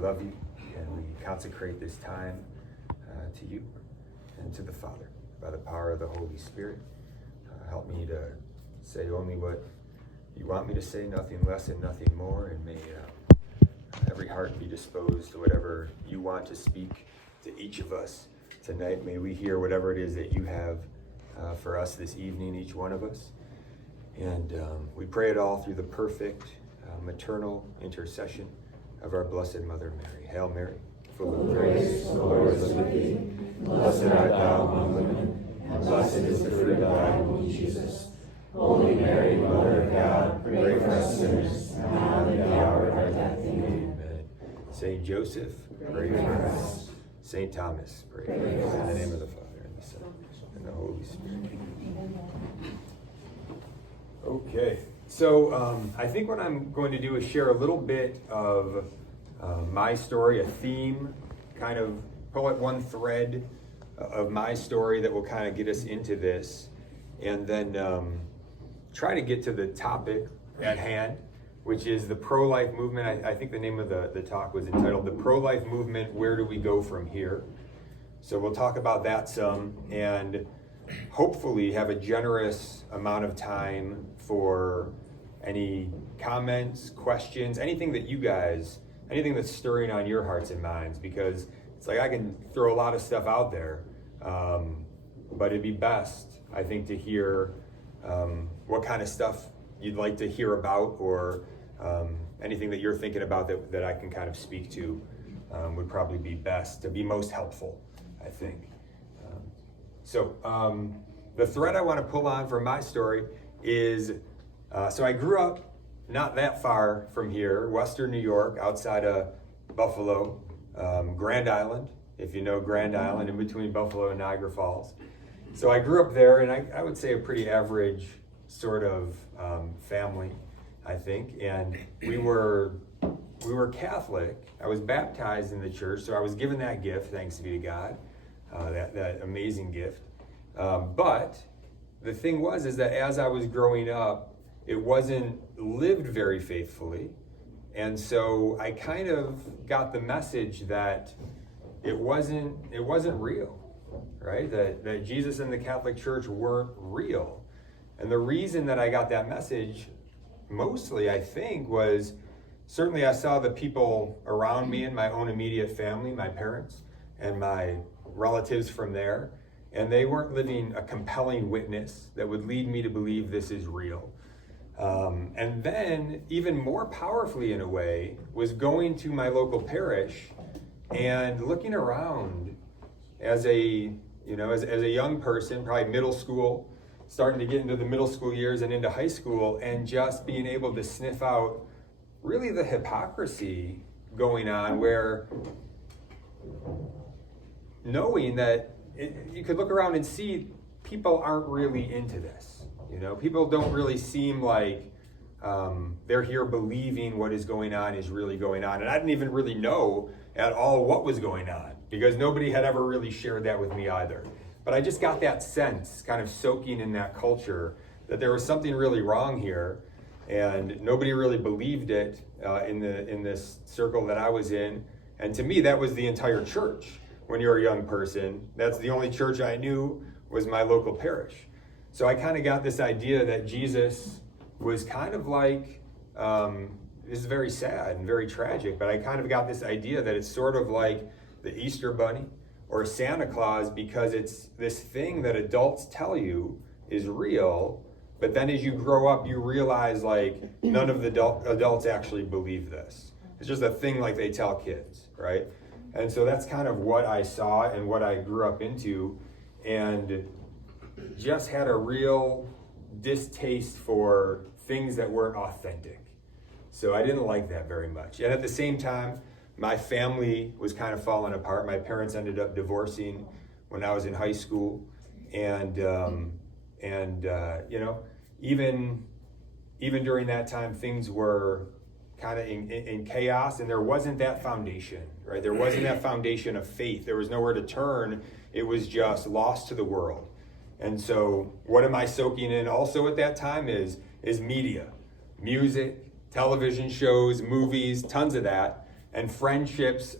love you, and we consecrate this time to you and to the Father by the power of the Holy Spirit. Help me to say only what you want me to say, nothing less and nothing more, and may every heart be disposed to whatever you want to speak to each of us tonight. May we hear whatever it is that you have for us this evening, each one of us. And we pray it all through the perfect maternal intercession of our Blessed Mother Mary. Hail Mary, full of grace, the Lord is with thee. Blessed art thou among women, and blessed is the fruit of thy womb, Jesus. Holy Mary, Mother of God, pray for us sinners, now and at the hour of our death. Amen. Saint Joseph, pray for us. Saint Thomas, pray for us. In the name of the Father, and the Son, and the Holy Spirit. Okay, so I think what I'm going to do is share a little bit of my story, a theme, kind of pull at one thread of my story that will kind of get us into this, and then try to get to the topic at hand, which is the pro-life movement. I think the name of the talk was entitled The Pro-Life Movement, Where Do We Go From Here? So we'll talk about that some, and hopefully have a generous amount of time for any comments, questions, anything that's stirring on your hearts and minds, because it's like I can throw a lot of stuff out there, but it'd be best, I think, to hear what kind of stuff you'd like to hear about, or anything that you're thinking about that I can kind of speak to would probably be best, to be most helpful, I think. So the thread I want to pull on for my story is, so I grew up not that far from here, Western New York, outside of Buffalo, Grand Island, if you know Grand Island, in between Buffalo and Niagara Falls. So I grew up there, and I would say a pretty average sort of family, I think, and we were Catholic. I was baptized in the church, so I was given that gift, thanks be to God, that amazing gift. But the thing is that as I was growing up, it wasn't lived very faithfully, and so I kind of got the message that it wasn't real, right? That Jesus and the Catholic Church weren't real. And the reason that I got that message, mostly, I think, was certainly I saw the people around me in my own immediate family, my parents and my relatives from there, and they weren't living a compelling witness that would lead me to believe this is real. And then, even more powerfully in a way, was going to my local parish and looking around as a young person, probably middle school, starting to get into the middle school years and into high school, and just being able to sniff out really the hypocrisy going on, where knowing that you could look around and see people aren't really into this. People don't really seem like they're here believing what is going on is really going on. And I didn't even really know at all what was going on, because nobody had ever really shared that with me either. But I just got that sense, kind of soaking in that culture, that there was something really wrong here, and nobody really believed it in this circle that I was in. And to me, that was the entire church. When you're a young person, that's the only church I knew, was my local parish. So I kind of got this idea that Jesus was kind of like, this is very sad and very tragic, but I kind of got this idea that it's sort of like the Easter Bunny or Santa Claus, because it's this thing that adults tell you is real, but then as you grow up, you realize like none of the adults actually believe this. It's just a thing like they tell kids, right? And so that's kind of what I saw and what I grew up into, and just had a real distaste for things that weren't authentic. So I didn't like that very much. And at the same time, my family was kind of falling apart. My parents ended up divorcing when I was in high school, and even during that time, things were kind of in chaos, and there wasn't that foundation, right? There wasn't that foundation of faith. There was nowhere to turn. It was just lost to the world. And so what am I soaking in also at that time is media, music, television shows, movies, tons of that. and friendships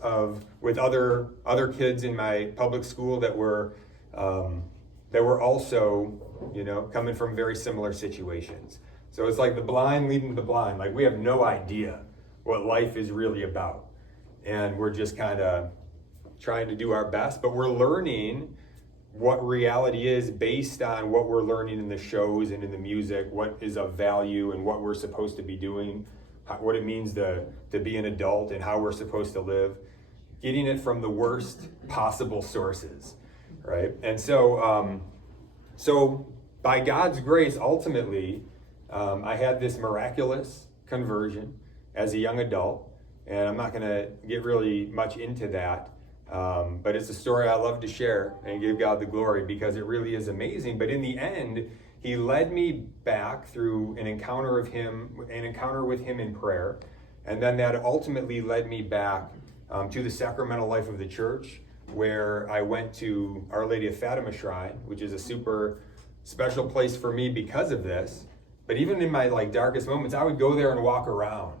with other kids in my public school that were also, coming from very similar situations. So it's like the blind leading the blind. Like, we have no idea what life is really about. And we're just kind of trying to do our best, but we're learning what reality is based on what we're learning in the shows and in the music, what is of value and what we're supposed to be doing, what it means to be an adult and how we're supposed to live, getting it from the worst possible sources, right? And so by God's grace, ultimately, I had this miraculous conversion as a young adult, and I'm not going to get really much into that, but it's a story I love to share and give God the glory because it really is amazing. But in the end, He led me back through an encounter with Him in prayer, and then that ultimately led me back to the sacramental life of the church, where I went to Our Lady of Fatima Shrine, which is a super special place for me because of this. But even in my darkest moments, I would go there and walk around.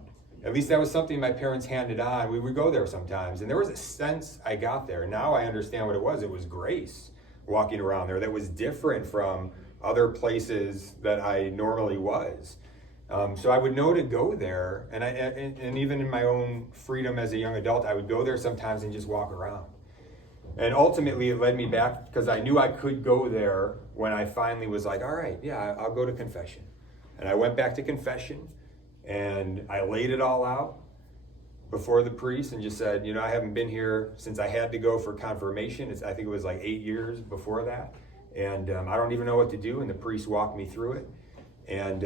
At least that was something my parents handed on. We would go there sometimes, and there was a sense I got there. Now I understand what it was. It was grace walking around there that was different from other places that I normally was. So I would know to go there, and even in my own freedom as a young adult, I would go there sometimes and just walk around. And ultimately, it led me back because I knew I could go there when I finally was like, all right, yeah, I'll go to confession. And I went back to confession, and I laid it all out before the priest and just said, I haven't been here since I had to go for confirmation. I think it was 8 years before that. And I don't even know what to do. And the priest walked me through it. And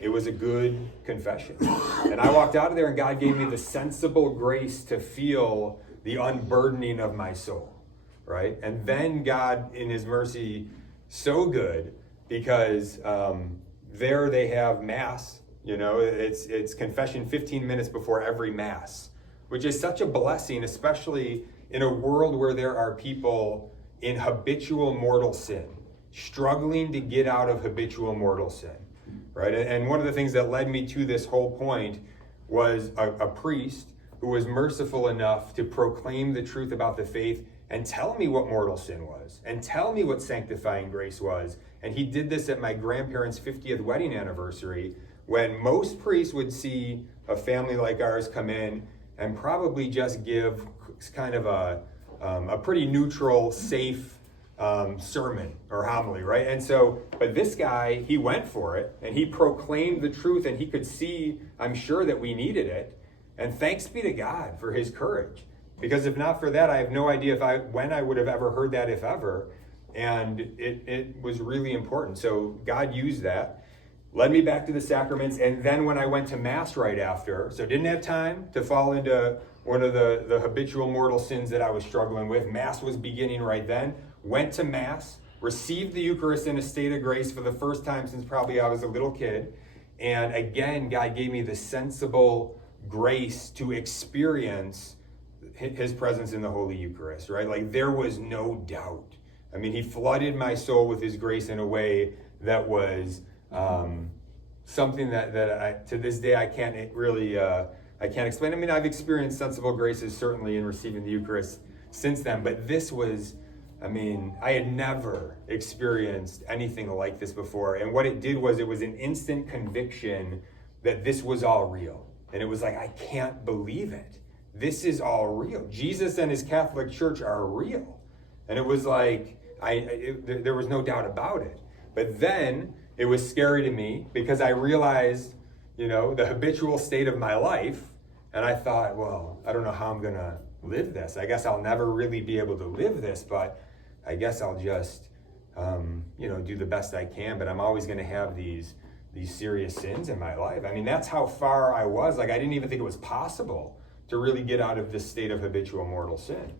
it was a good confession. And I walked out of there, and God gave me the sensible grace to feel the unburdening of my soul, right? And then God, in His mercy, so good, because there they have Mass. It's confession 15 minutes before every Mass, which is such a blessing, especially in a world where there are people in habitual mortal sin, struggling to get out of habitual mortal sin, right? And one of the things that led me to this whole point was a priest who was merciful enough to proclaim the truth about the faith and tell me what mortal sin was and tell me what sanctifying grace was. And he did this at my grandparents' 50th wedding anniversary, when most priests would see a family like ours come in and probably just give kind of a pretty neutral, safe sermon or homily, right? And so, but this guy, he went for it, and he proclaimed the truth, and he could see, I'm sure, that we needed it. And thanks be to God for his courage. Because if not for that, I have no idea when I would have ever heard that, if ever. And it was really important. So God used that, led me back to the sacraments. And then when I went to Mass right after, so didn't have time to fall into one of the habitual mortal sins that I was struggling with. Mass was beginning right then. Went to Mass, received the Eucharist in a state of grace for the first time since probably I was a little kid. And again, God gave me the sensible grace to experience his presence in the Holy Eucharist, right? There was no doubt. I mean, he flooded my soul with his grace in a way that was something that I, to this day, I can't really, I can't explain. I mean, I've experienced sensible graces certainly in receiving the Eucharist since then, but this was, I mean, I had never experienced anything like this before. And what it did was it was an instant conviction that this was all real. And it was like, I can't believe it. This is all real. Jesus and his Catholic Church are real. And it was like, there was no doubt about it. But then it was scary to me because I realized, the habitual state of my life. And I thought, well, I don't know how I'm going to live this. I guess I'll never really be able to live this, but I guess I'll just, do the best I can. But I'm always going to have these serious sins in my life. I mean, that's how far I was. I didn't even think it was possible to really get out of this state of habitual mortal sin.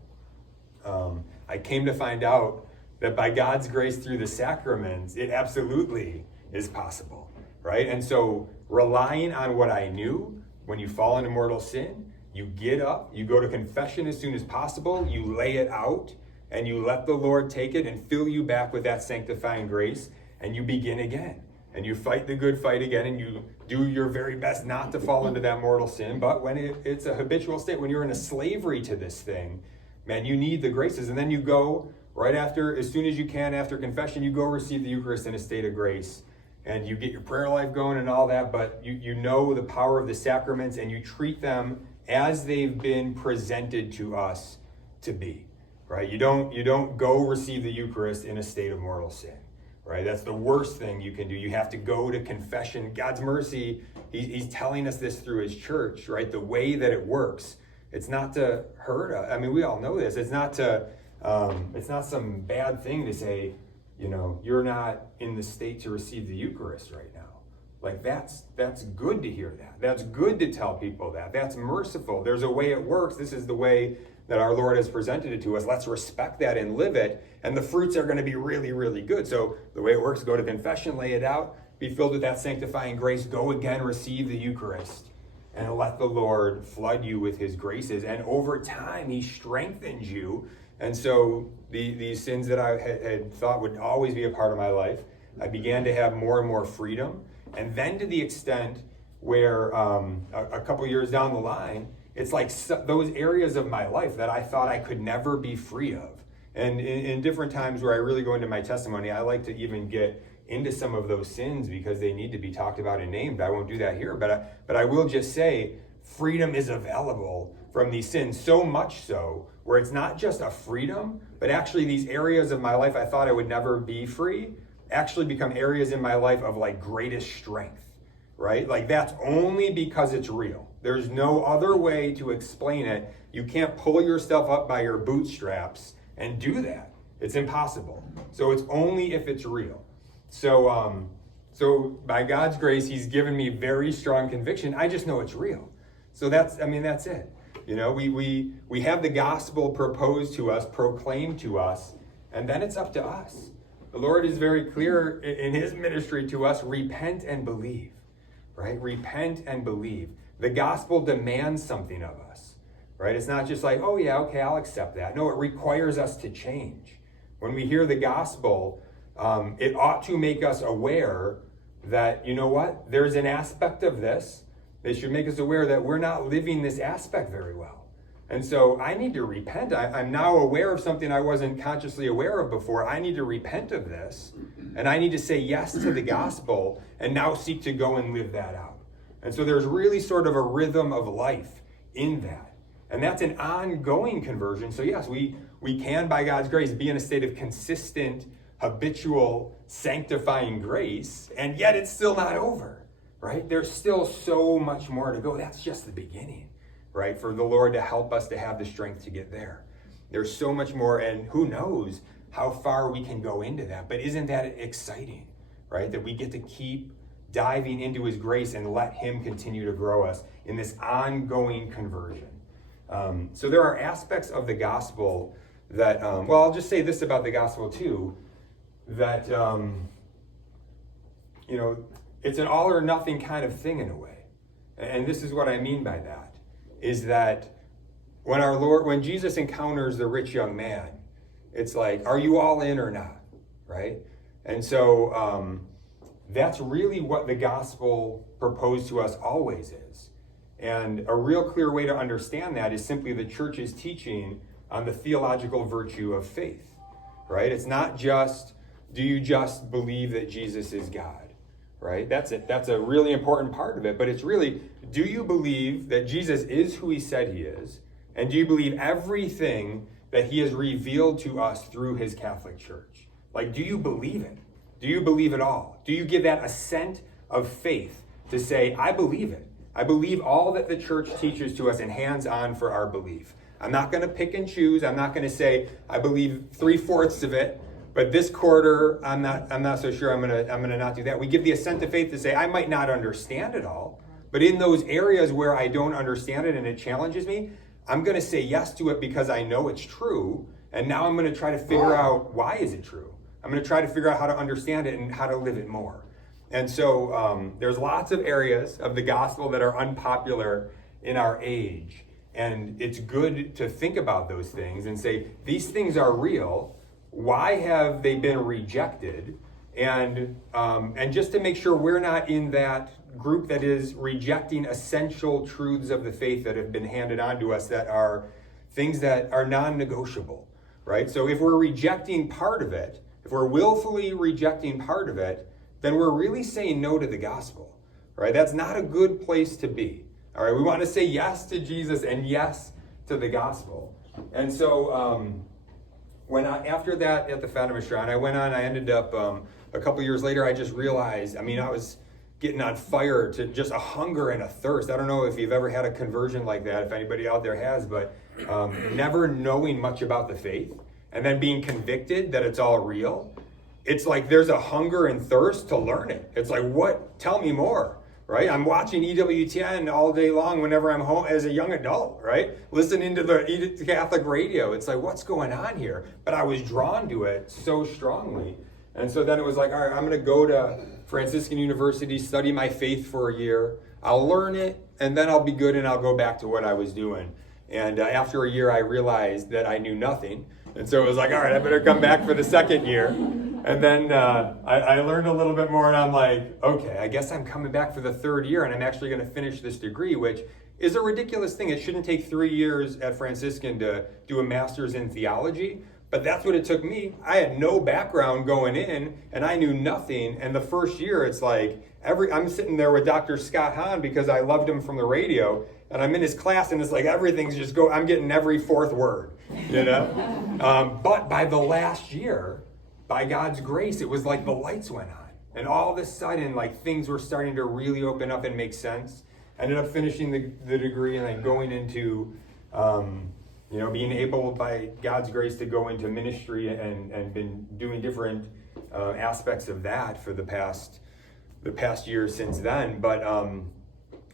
I came to find out that by God's grace through the sacraments, it absolutely is possible, right? And so relying on what I knew, when you fall into mortal sin, you get up, you go to confession as soon as possible, you lay it out, and you let the Lord take it and fill you back with that sanctifying grace, and you begin again. and you fight the good fight again, and you do your very best not to fall into that mortal sin. But when it's a habitual state, when you're in a slavery to this thing, man, you need the graces. And then you go right after, as soon as you can after confession, you go receive the Eucharist in a state of grace. And you get your prayer life going and all that, but you know the power of the sacraments, and you treat them as they've been presented to us to be, right? You don't go receive the Eucharist in a state of mortal sin. Right? That's the worst thing you can do. You have to go to confession. God's mercy, he's telling us this through his church, right? The way that it works. It's not to hurt us. I mean, we all know this. It's not some bad thing to say, you're not in the state to receive the Eucharist right now. Like that's good to hear that. That's good to tell people that. That's merciful. There's a way it works. This is the way that our Lord has presented it to us. Let's respect that and live it. And the fruits are going to be really, really good. So the way it works, go to confession, lay it out, be filled with that sanctifying grace, go again, receive the Eucharist, and let the Lord flood you with his graces. And over time, he strengthens you. And so these sins that I had thought would always be a part of my life, I began to have more and more freedom. And then to the extent where a couple years down the line, it's like those areas of my life that I thought I could never be free of. And in different times where I really go into my testimony, I like to even get into some of those sins because they need to be talked about and named. I won't do that here, but I will just say freedom is available from these sins, so much so where it's not just a freedom, but actually these areas of my life I thought I would never be free actually become areas in my life of like greatest strength, right? Like that's only because it's real. There's no other way to explain it. You can't pull yourself up by your bootstraps and do that. It's impossible. So it's only if it's real. So by God's grace, he's given me very strong conviction. I just know it's real. So that's it. We have the gospel proposed to us, proclaimed to us, and then it's up to us. The Lord is very clear in his ministry to us, repent and believe, right? Repent and believe. The gospel demands something of us, right? It's not just like, oh yeah, okay, I'll accept that. No, it requires us to change. When we hear the gospel, it ought to make us aware that, you know what? There's an aspect of this that should make us aware that we're not living this aspect very well. And so I need to repent. I'm now aware of something I wasn't consciously aware of before. I need to repent of this, and I need to say yes to the gospel and now seek to go and live that out. And so there's really sort of a rhythm of life in that. And that's an ongoing conversion. So yes, we can, by God's grace, be in a state of consistent, habitual, sanctifying grace, and yet it's still not over, right? There's still so much more to go. That's just the beginning, right? For the Lord to help us to have the strength to get there. There's so much more, and who knows how far we can go into that. But isn't that exciting, right? That we get to keep diving into his grace and let him continue to grow us in this ongoing conversion. So there are aspects of the gospel that, I'll just say this about the gospel too, that, it's an all or nothing kind of thing in a way. And this is what I mean by that, is that when Jesus encounters the rich young man, it's like, are you all in or not, right? And so that's really what the gospel proposed to us always is. And a real clear way to understand that is simply the church's teaching on the theological virtue of faith, right? It's not just, do you just believe that Jesus is God, right? That's it. That's a really important part of it. But it's really, do you believe that Jesus is who he said he is? And do you believe everything that he has revealed to us through his Catholic Church? Like, do you believe it? Do you believe it all? Do you give that assent of faith to say, I believe it? I believe all that the church teaches to us and hands on for our belief. I'm not going to pick and choose. I'm not going to say, I believe 3/4 of it, but this quarter, I'm not so sure I'm going to not do that. We give the assent of faith to say, I might not understand it all, but in those areas where I don't understand it and it challenges me, I'm going to say yes to it because I know it's true. And now I'm going to try to figure out, why is it true? I'm going to try to figure out how to understand it and how to live it more. And so there's lots of areas of the gospel that are unpopular in our age. And it's good to think about those things and say, these things are real. Why have they been rejected? and just to make sure we're not in that group that is rejecting essential truths of the faith that have been handed on to us, that are things that are non-negotiable, right? So if we're rejecting part of it, if we're willfully rejecting part of it, then we're really saying no to the gospel, right? That's not a good place to be. All right, we want to say yes to Jesus and yes to the gospel. And so after that at the Fatima Shrine, I ended up, a couple years later, I just realized, I was getting on fire to just a hunger and a thirst. I don't know if you've ever had a conversion like that, if anybody out there has, but never knowing much about the faith and then being convicted that it's all real. It's like there's a hunger and thirst to learn it. It's like, what? Tell me more, right? I'm watching EWTN all day long whenever I'm home as a young adult, right? Listening to the Catholic radio. It's like, what's going on here? But I was drawn to it so strongly. And so then it was like, all right, I'm going to go to Franciscan University, study my faith for a year. I'll learn it, and then I'll be good, and I'll go back to what I was doing. And after a year, I realized that I knew nothing. And so it was like, all right, I better come back for the second year. And then I learned a little bit more, and I'm like, okay, I guess I'm coming back for the third year, and I'm actually going to finish this degree, which is a ridiculous thing. It shouldn't take 3 years at Franciscan to do a master's in theology, but that's what it took me. I had no background going in, and I knew nothing. And the first year, it's like, I'm sitting there with Dr. Scott Hahn because I loved him from the radio, and I'm in his class, and it's like everything's just I'm getting every fourth word, you know? But by the last year, by God's grace, it was like the lights went on. And all of a sudden, like, things were starting to really open up and make sense. I ended up finishing the degree and then going into, being able, by God's grace, to go into ministry and been doing different aspects of that for the past year since then. But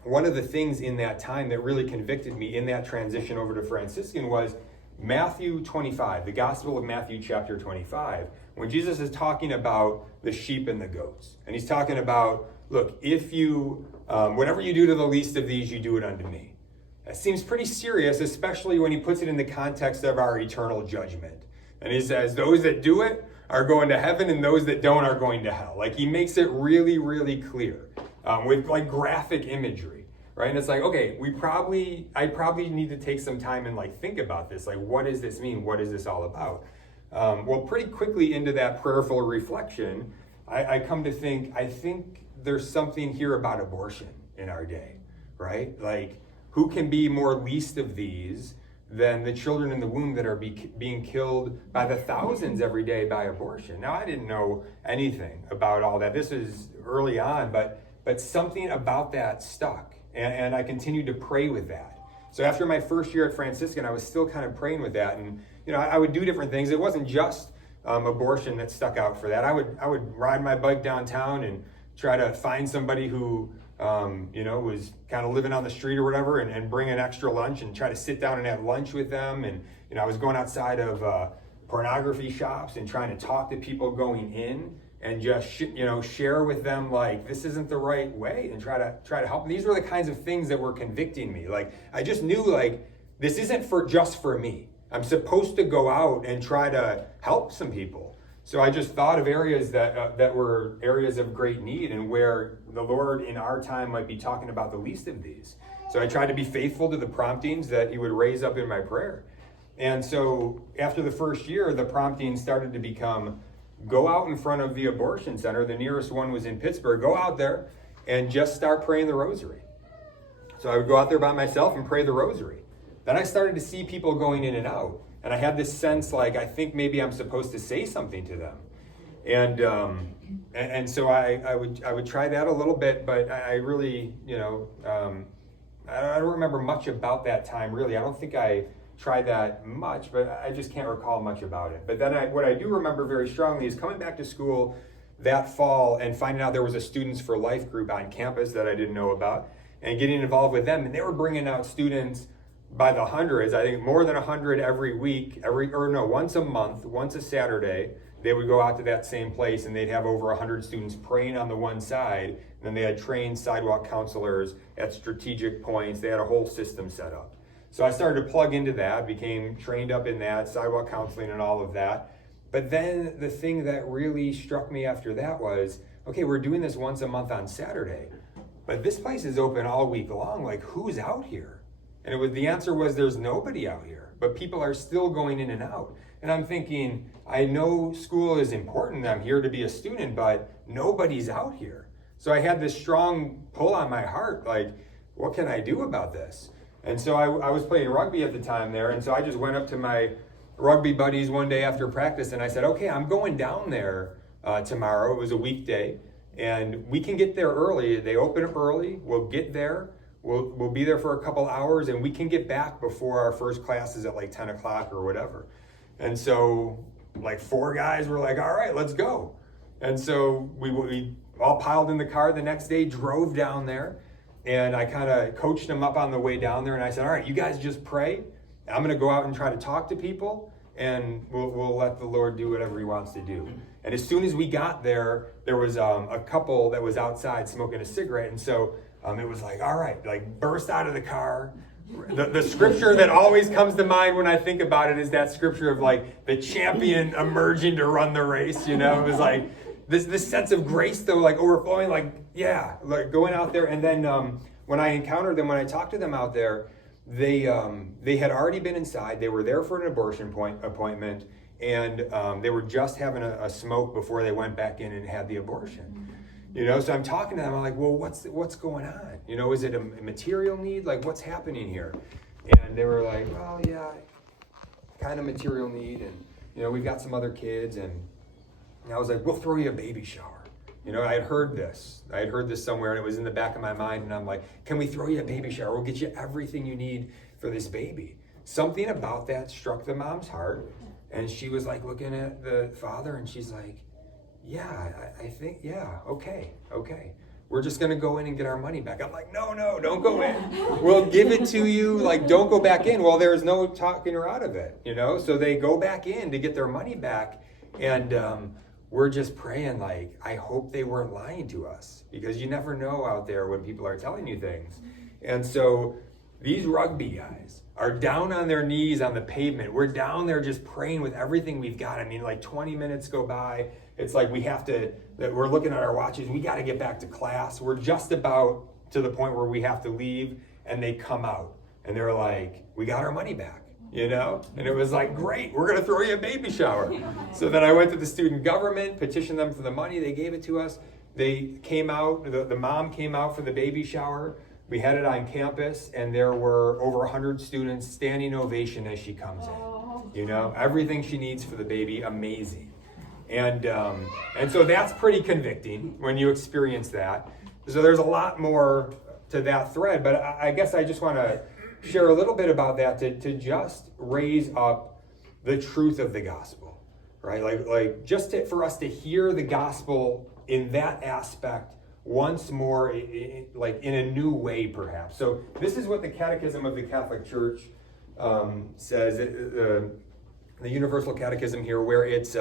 one of the things in that time that really convicted me in that transition over to Franciscan was Matthew 25, the Gospel of Matthew chapter 25, when Jesus is talking about the sheep and the goats. And he's talking about, look, if you, whatever you do to the least of these, you do it unto me. That seems pretty serious, especially when he puts it in the context of our eternal judgment. And he says, those that do it are going to heaven, and those that don't are going to hell. Like, he makes it really, really clear with like graphic imagery, right? And it's like, okay, I probably need to take some time and like think about this. Like, what does this mean? What is this all about? Well, pretty quickly into that prayerful reflection, I come to think, I think there's something here about abortion in our day, right? Like, who can be more least of these than the children in the womb that are being killed by the thousands every day by abortion? Now, I didn't know anything about all that. This is early on, but something about that stuck, and I continued to pray with that. So after my first year at Franciscan, I was still kind of praying with that, and I would do different things. It wasn't just abortion that stuck out for that. I would ride my bike downtown and try to find somebody who was kind of living on the street or whatever, and bring an extra lunch and try to sit down and have lunch with them. And, I was going outside of pornography shops and trying to talk to people going in and just, share with them, like, this isn't the right way, and try to help them. These were the kinds of things that were convicting me. Like, I just knew, like, this isn't just for me. I'm supposed to go out and try to help some people. So I just thought of areas that were areas of great need, and where the Lord in our time might be talking about the least of these. So I tried to be faithful to the promptings that he would raise up in my prayer. And so after the first year, the prompting started to become, go out in front of the abortion center. The nearest one was in Pittsburgh. Go out there and just start praying the rosary. So I would go out there by myself and pray the rosary. Then I started to see people going in and out. And I had this sense, like, I think maybe I'm supposed to say something to them. And so I would try that a little bit, but I really, I don't remember much about that time, really. I don't think I tried that much, but I just can't recall much about it. But then what I do remember very strongly is coming back to school that fall and finding out there was a Students for Life group on campus that I didn't know about, and getting involved with them. And they were bringing out students by the hundreds. I think more than 100 every week, once a month, once a Saturday. They would go out to that same place, and they'd have over 100 students praying on the one side. And then they had trained sidewalk counselors at strategic points. They had a whole system set up. So I started to plug into that, became trained up in that, sidewalk counseling and all of that. But then the thing that really struck me after that was, okay, we're doing this once a month on Saturday, but this place is open all week long. Like, who's out here? And the answer was there's nobody out here, but people are still going in and out. And I'm thinking, I know school is important. I'm here to be a student, but nobody's out here. So I had this strong pull on my heart, like, what can I do about this? And so I was playing rugby at the time there, and so I just went up to my rugby buddies one day after practice, and I said, okay, I'm going down there tomorrow. It was a weekday, and we can get there early. They open up early. We'll get there. We'll be there for a couple hours, and we can get back before our first class is at like 10 o'clock or whatever. And so like 4 guys were like, all right, let's go. And so we all piled in the car the next day, drove down there, and I kind of coached them up on the way down there. And I said, all right, you guys just pray. I'm going to go out and try to talk to people, and we'll let the Lord do whatever he wants to do. And as soon as we got there, there was a couple that was outside smoking a cigarette. And so it was like, all right, like burst out of the car. The scripture that always comes to mind when I think about it is that scripture of like the champion emerging to run the race. You know, it was like this sense of grace though, like overflowing, like, yeah, like going out there. And then when I encountered them, when I talked to them out there, they had already been inside. They were there for an abortion appointment, and they were just having a smoke before they went back in and had the abortion. You know, so I'm talking to them. I'm like, well, what's going on? You know, is it a material need? Like, what's happening here? And they were like, well, yeah, kind of material need, and you know, we've got some other kids, and I was like, we'll throw you a baby shower. You know, I had heard this somewhere, and it was in the back of my mind, and I'm like, can we throw you a baby shower? We'll get you everything you need for this baby. Something about that struck the mom's heart, and she was like looking at the father, and she's like, yeah, I think, yeah, okay. We're just gonna go in and get our money back. I'm like, no, don't go in. We'll give it to you, like, don't go back in. Well, there's no talking her out of it, you know? So they go back in to get their money back, and we're just praying, like, I hope they weren't lying to us, because you never know out there when people are telling you things. And so these rugby guys are down on their knees on the pavement. We're down there just praying with everything we've got. I mean, like 20 minutes go by. It's like we're looking at our watches. We got to get back to class. We're just about to the point where we have to leave, and they come out and they're like, we got our money back, you know? And it was like, great, we're going to throw you a baby shower. So then I went to the student government, petitioned them for the money. They gave it to us. They came out, the mom came out for the baby shower. We had it on campus, and there were over 100 students, standing ovation as she comes in. You know, everything she needs for the baby, amazing. And so that's pretty convicting when you experience that. So there's a lot more to that thread, but I guess I just want to share a little bit about that to just raise up the truth of the gospel, right? Like just for us to hear the gospel in that aspect once more, like in a new way, perhaps. So this is what the Catechism of the Catholic Church says, the Universal Catechism here, where it's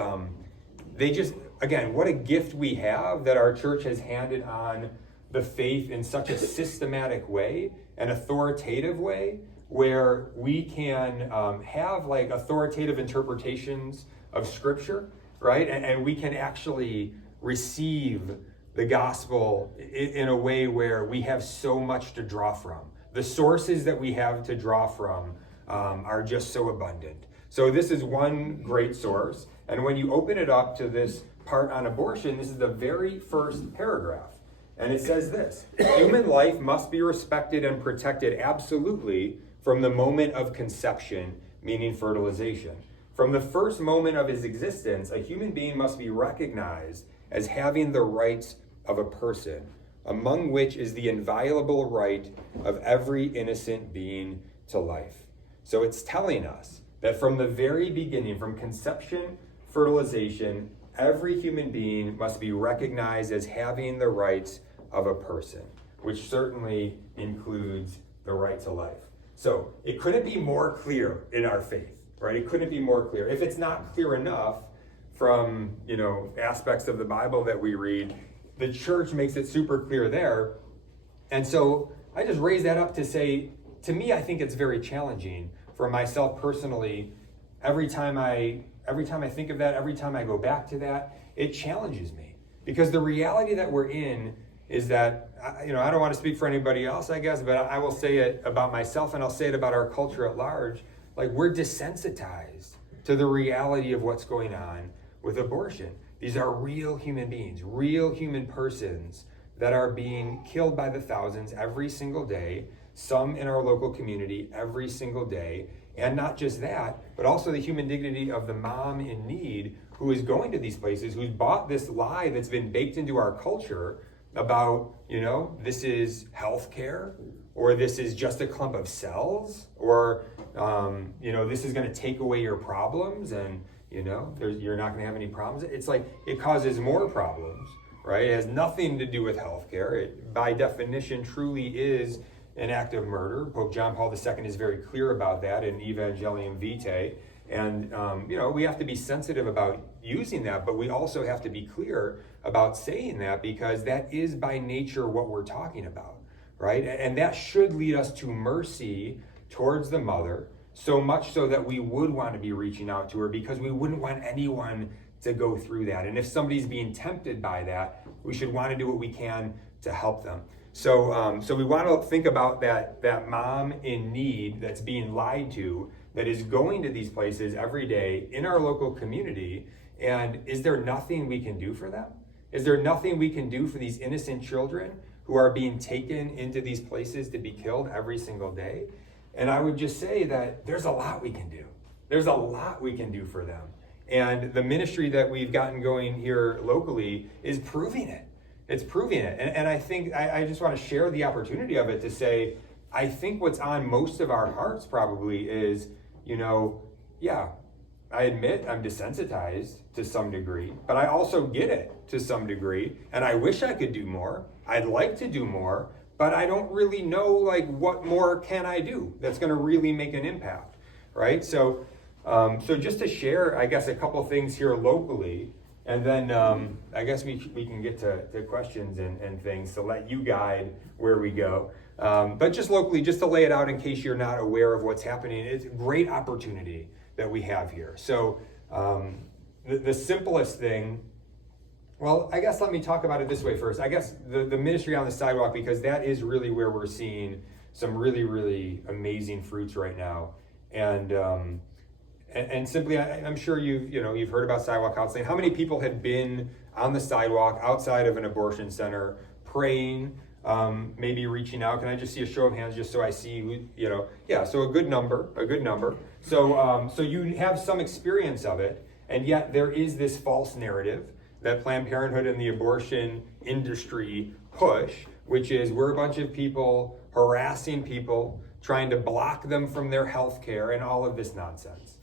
they just, again, what a gift we have that our church has handed on the faith in such a systematic way, an authoritative way, where we can have like authoritative interpretations of Scripture, right? And we can actually receive the gospel in a way where we have so much to draw from. The sources that we have to draw from are just so abundant. So this is one great source. And when you open it up to this part on abortion, this is the very first paragraph. And it says this: human life must be respected and protected absolutely from the moment of conception, meaning fertilization. From the first moment of his existence, a human being must be recognized as having the rights of a person, among which is the inviolable right of every innocent being to life. So it's telling us that from the very beginning, from conception, fertilization, every human being must be recognized as having the rights of a person, which certainly includes the right to life. So it couldn't be more clear in our faith, right? It couldn't be more clear. If it's not clear enough from, aspects of the Bible that we read, the church makes it super clear there. And so I just raise that up to say, to me, I think it's very challenging for myself personally. Every time I every time I think of that, every time I go back to that, it challenges me. Because the reality that we're in is that, I don't want to speak for anybody else, I guess, but I will say it about myself, and I'll say it about our culture at large. Like, we're desensitized to the reality of what's going on with abortion. These are real human beings, real human persons that are being killed by the thousands every single day, some in our local community every single day. And not just that, but also the human dignity of the mom in need who is going to these places, who's bought this lie that's been baked into our culture about, this is healthcare, or this is just a clump of cells, or, this is going to take away your problems, and, you're not going to have any problems. It's like it causes more problems, right? It has nothing to do with healthcare. It, by definition, truly is an act of murder. Pope John Paul II is very clear about that in Evangelium Vitae. And, we have to be sensitive about using that, but we also have to be clear about saying that, because that is by nature what we're talking about, right? And that should lead us to mercy towards the mother, so much so that we would want to be reaching out to her, because we wouldn't want anyone to go through that. And if somebody's being tempted by that, we should want to do what we can to help them. So we want to think about that mom in need that's being lied to, that is going to these places every day in our local community. And is there nothing we can do for them? Is there nothing we can do for these innocent children who are being taken into these places to be killed every single day? And I would just say that there's a lot we can do. There's a lot we can do for them. And the ministry that we've gotten going here locally is proving it. It's proving it. And I think I just want to share the opportunity of it to say, I think what's on most of our hearts probably is, I admit I'm desensitized to some degree, but I also get it to some degree. And I wish I could do more. I'd like to do more, but I don't really know, what more can I do that's going to really make an impact, right? So just to share, I guess, a couple things here locally, and then I guess we can get to questions and things to let you guide where we go. But just locally, just to lay it out in case you're not aware of what's happening, it's a great opportunity that we have here. So the simplest thing, well, I guess let me talk about it this way first. I guess the ministry on the sidewalk, because that is really where we're seeing some really, really amazing fruits right now. And simply, I'm sure you've heard about sidewalk counseling. How many people have been on the sidewalk outside of an abortion center praying, maybe reaching out? Can I just see a show of hands just so I see, yeah, so a good number. So you have some experience of it, and yet there is this false narrative that Planned Parenthood and the abortion industry push, which is we're a bunch of people harassing people, trying to block them from their health care, and all of this nonsense.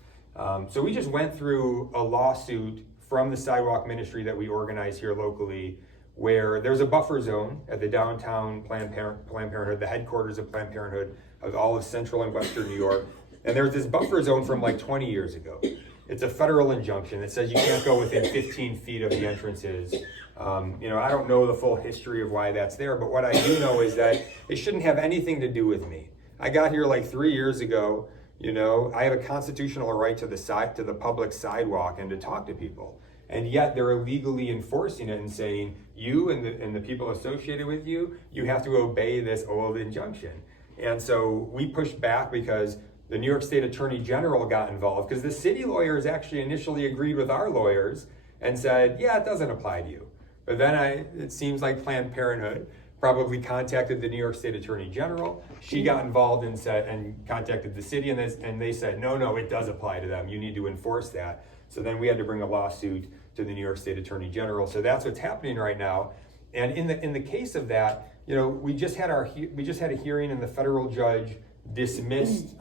So we just went through a lawsuit from the sidewalk ministry that we organize here locally, where there's a buffer zone at the downtown Planned Parenthood, the headquarters of Planned Parenthood of all of Central and Western New York. And there's this buffer zone from 20 years ago. It's a federal injunction that says you can't go within 15 feet of the entrances. I don't know the full history of why that's there, but what I do know is that it shouldn't have anything to do with me. I got here 3 years ago. I have a constitutional right to the public sidewalk and to talk to people. And yet they're illegally enforcing it and saying, you and the people associated with you, you have to obey this old injunction. And so we pushed back because the New York State Attorney General got involved, because the city lawyers actually initially agreed with our lawyers and said, yeah, it doesn't apply to you. But then it seems like Planned Parenthood probably contacted the New York State Attorney General. She got involved and contacted the city, and they said, no, it does apply to them. You need to enforce that. So then we had to bring a lawsuit to the New York State Attorney General. So that's what's happening right now. And in the case of that, we just had a hearing, and the federal judge dismissed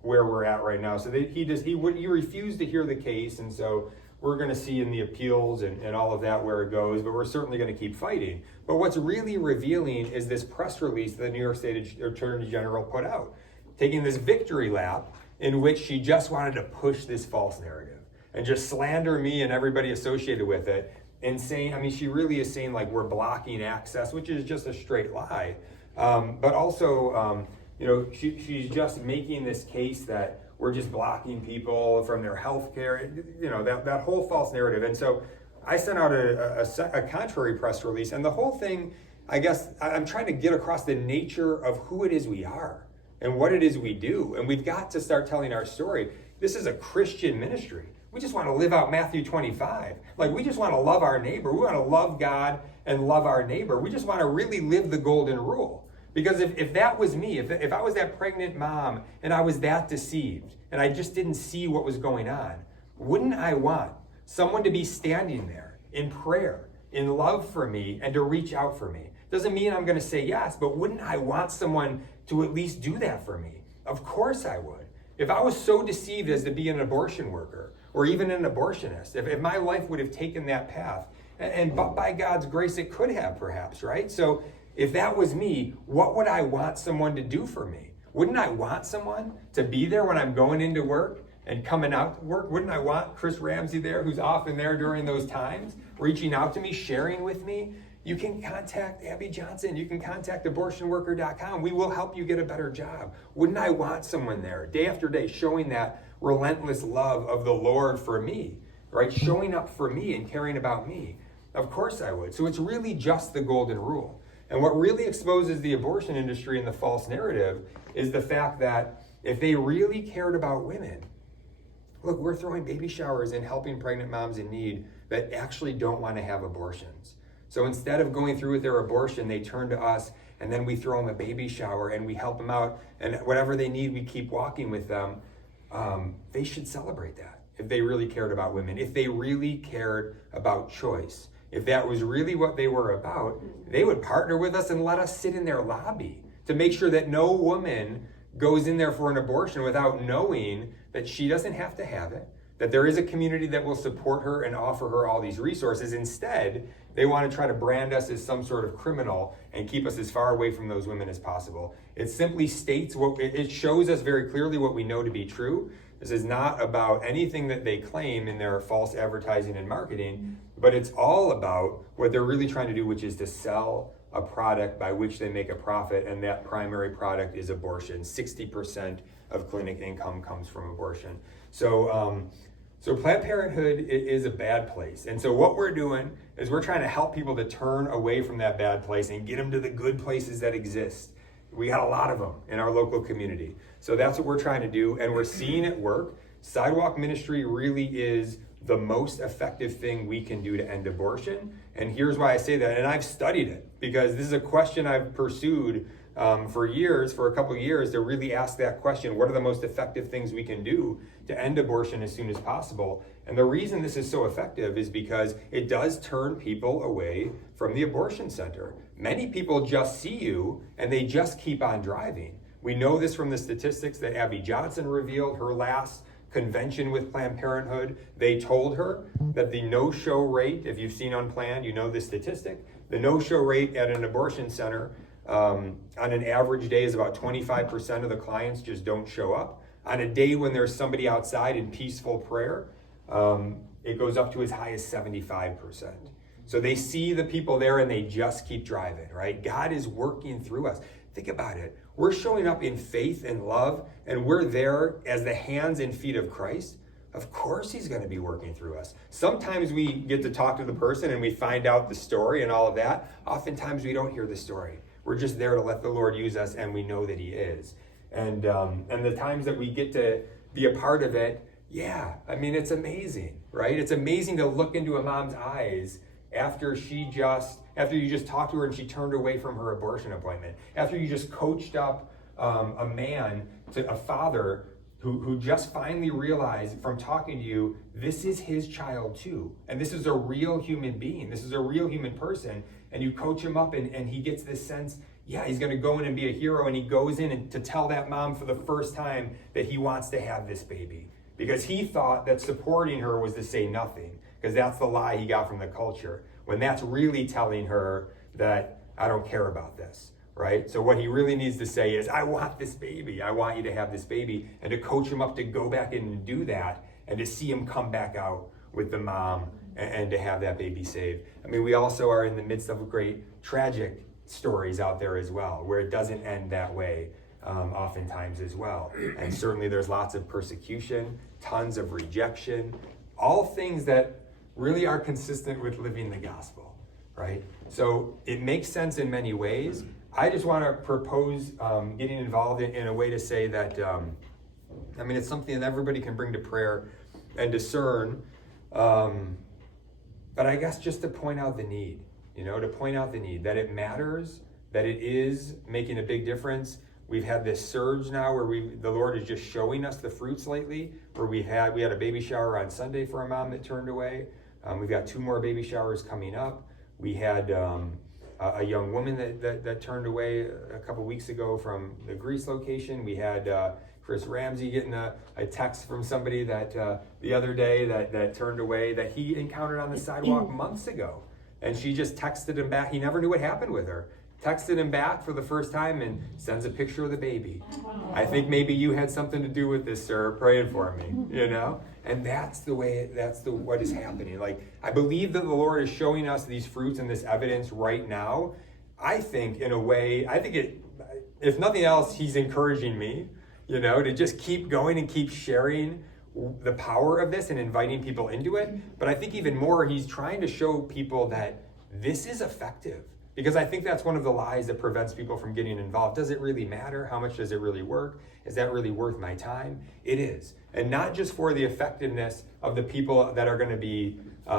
where we're at right now. So he refused to hear the case, and so we're going to see in the appeals and all of that where it goes, but we're certainly going to keep fighting. But what's really revealing is this press release that the New York State Attorney General put out, taking this victory lap in which she just wanted to push this false narrative and just slander me and everybody associated with it, and saying, she really is saying we're blocking access, which is just a straight lie. But also, she's just making this case that we're just blocking people from their health care, that whole false narrative. And so I sent out a contrary press release, and the whole thing, I guess, I'm trying to get across the nature of who it is we are and what it is we do. And we've got to start telling our story. This is a Christian ministry. We just want to live out Matthew 25. Like, we just want to love our neighbor. We want to love God and love our neighbor. We just want to really live the golden rule. Because if that was me, if I was that pregnant mom and I was that deceived and I just didn't see what was going on, wouldn't I want someone to be standing there in prayer, in love for me, and to reach out for me? Doesn't mean I'm going to say yes, but wouldn't I want someone to at least do that for me? Of course I would. If I was so deceived as to be an abortion worker or even an abortionist, if my life would have taken that path, and by God's grace it could have perhaps, right? So if that was me, what would I want someone to do for me? Wouldn't I want someone to be there when I'm going into work and coming out to work? Wouldn't I want Chris Ramsey there, who's often there during those times, reaching out to me, sharing with me? You can contact Abby Johnson. You can contact abortionworker.com. We will help you get a better job. Wouldn't I want someone there day after day showing that relentless love of the Lord for me, right? Showing up for me and caring about me. Of course I would. So it's really just the golden rule. And what really exposes the abortion industry and the false narrative is the fact that if they really cared about women, look, we're throwing baby showers and helping pregnant moms in need that actually don't want to have abortions. So instead of going through with their abortion, they turn to us, and then we throw them a baby shower and we help them out, and whatever they need, we keep walking with them. They should celebrate that if they really cared about women, if they really cared about choice. If that was really what they were about, they would partner with us and let us sit in their lobby to make sure that no woman goes in there for an abortion without knowing that she doesn't have to have it, that there is a community that will support her and offer her all these resources. Instead, they want to try to brand us as some sort of criminal and keep us as far away from those women as possible. It simply states it shows us very clearly what we know to be true. This is not about anything that they claim in their false advertising and marketing, but it's all about what they're really trying to do, which is to sell a product by which they make a profit, and that primary product is abortion. 60% of clinic income comes from abortion. So Planned Parenthood is a bad place. And so what we're doing is we're trying to help people to turn away from that bad place and get them to the good places that exist. We got a lot of them in our local community. So that's what we're trying to do, and we're seeing it work. Sidewalk ministry really is the most effective thing we can do to end abortion. And here's why I say that. And I've studied it because this is a question I've pursued for a couple of years, to really ask that question. What are the most effective things we can do to end abortion as soon as possible? And the reason this is so effective is because it does turn people away from the abortion center. Many people just see you and they just keep on driving. We know this from the statistics that Abby Johnson revealed her last convention with Planned Parenthood. They told her that the no-show rate, if you've seen Unplanned, you know this statistic, the no-show rate at an abortion center on an average day is about 25% of the clients just don't show up. On a day when there's somebody outside in peaceful prayer, it goes up to as high as 75%. So they see the people there and they just keep driving, right? God is working through us. Think about it. We're showing up in faith and love, and we're there as the hands and feet of Christ. Of course he's going to be working through us. Sometimes we get to talk to the person and we find out the story and all of that. Oftentimes we don't hear the story. We're just there to let the Lord use us, and we know that he is. And the times that we get to be a part of it, yeah, I mean, it's amazing, right? It's amazing to look into a mom's eyes after you just talked to her and she turned away from her abortion appointment, after you just coached up a father who just finally realized from talking to you, this is his child too. And this is a real human being. This is a real human person. And you coach him up and he gets this sense, yeah, he's going to go in and be a hero. And he goes in and to tell that mom for the first time that he wants to have this baby. Because he thought that supporting her was to say nothing. Because that's the lie he got from the culture. When that's really telling her that I don't care about this. Right? So what he really needs to say is, I want this baby. I want you to have this baby. And to coach him up to go back in and do that, and to see him come back out with the mom and to have that baby saved. I mean, we also are in the midst of great tragic stories out there as well, where it doesn't end that way. oftentimes as well. And certainly there's lots of persecution, tons of rejection, all things that really are consistent with living the gospel, right? So it makes sense in many ways. I just want to propose getting involved in a way to say that, it's something that everybody can bring to prayer and discern, but I guess just to point out the need, that it matters, that it is making a big difference. We've had this surge now where the Lord is just showing us the fruits lately, where we had a baby shower on Sunday for a mom that turned away. We've got 2 more baby showers coming up. We had a young woman that turned away a couple weeks ago from the Greece location. We had Chris Ramsey getting a text from somebody that the other day that turned away, that he encountered on the sidewalk months ago. And she just texted him back. He never knew what happened with her. Texted him back for the first time and sends a picture of the baby. I think maybe you had something to do with this, sir, praying for me, And that's what is happening. Like, I believe that the Lord is showing us these fruits and this evidence right now. I think in a way, if nothing else, he's encouraging me, to just keep going and keep sharing the power of this and inviting people into it. But I think even more, he's trying to show people that this is effective. Because I think that's one of the lies that prevents people from getting involved. Does it really matter? How much does it really work? Is that really worth my time? It is. And not just for the effectiveness of the people that are going to be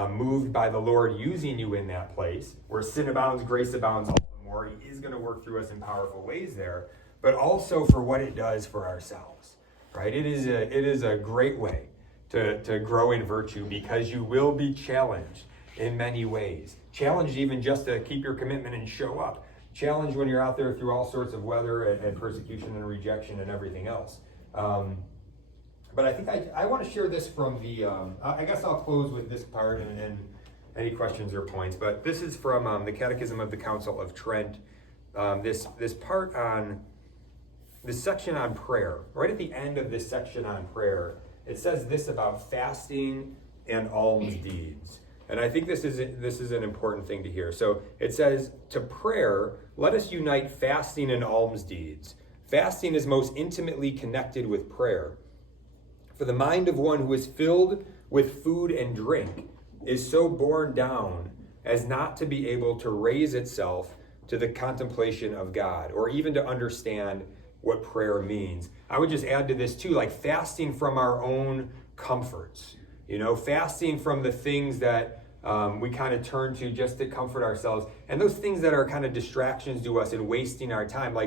moved by the Lord using you in that place, where sin abounds, grace abounds all the more. He is going to work through us in powerful ways there, but also for what it does for ourselves, right? It is a great way to grow in virtue, because you will be challenged in many ways. Challenged even just to keep your commitment and show up. Challenged when you're out there through all sorts of weather and persecution and rejection and everything else. But I think I want to share this from the, I guess I'll close with this part and any questions or points. But this is from the Catechism of the Council of Trent. This part on, this section on prayer. Right at the end of this section on prayer, it says this about fasting and alms deeds. And I think this is an important thing to hear. So it says, to prayer, let us unite fasting and alms deeds. Fasting is most intimately connected with prayer. For the mind of one who is filled with food and drink is so borne down as not to be able to raise itself to the contemplation of God, or even to understand what prayer means. I would just add to this too, like fasting from our own comforts, fasting from the things that we kind of turn to just to comfort ourselves, and those things that are kind of distractions to us and wasting our time.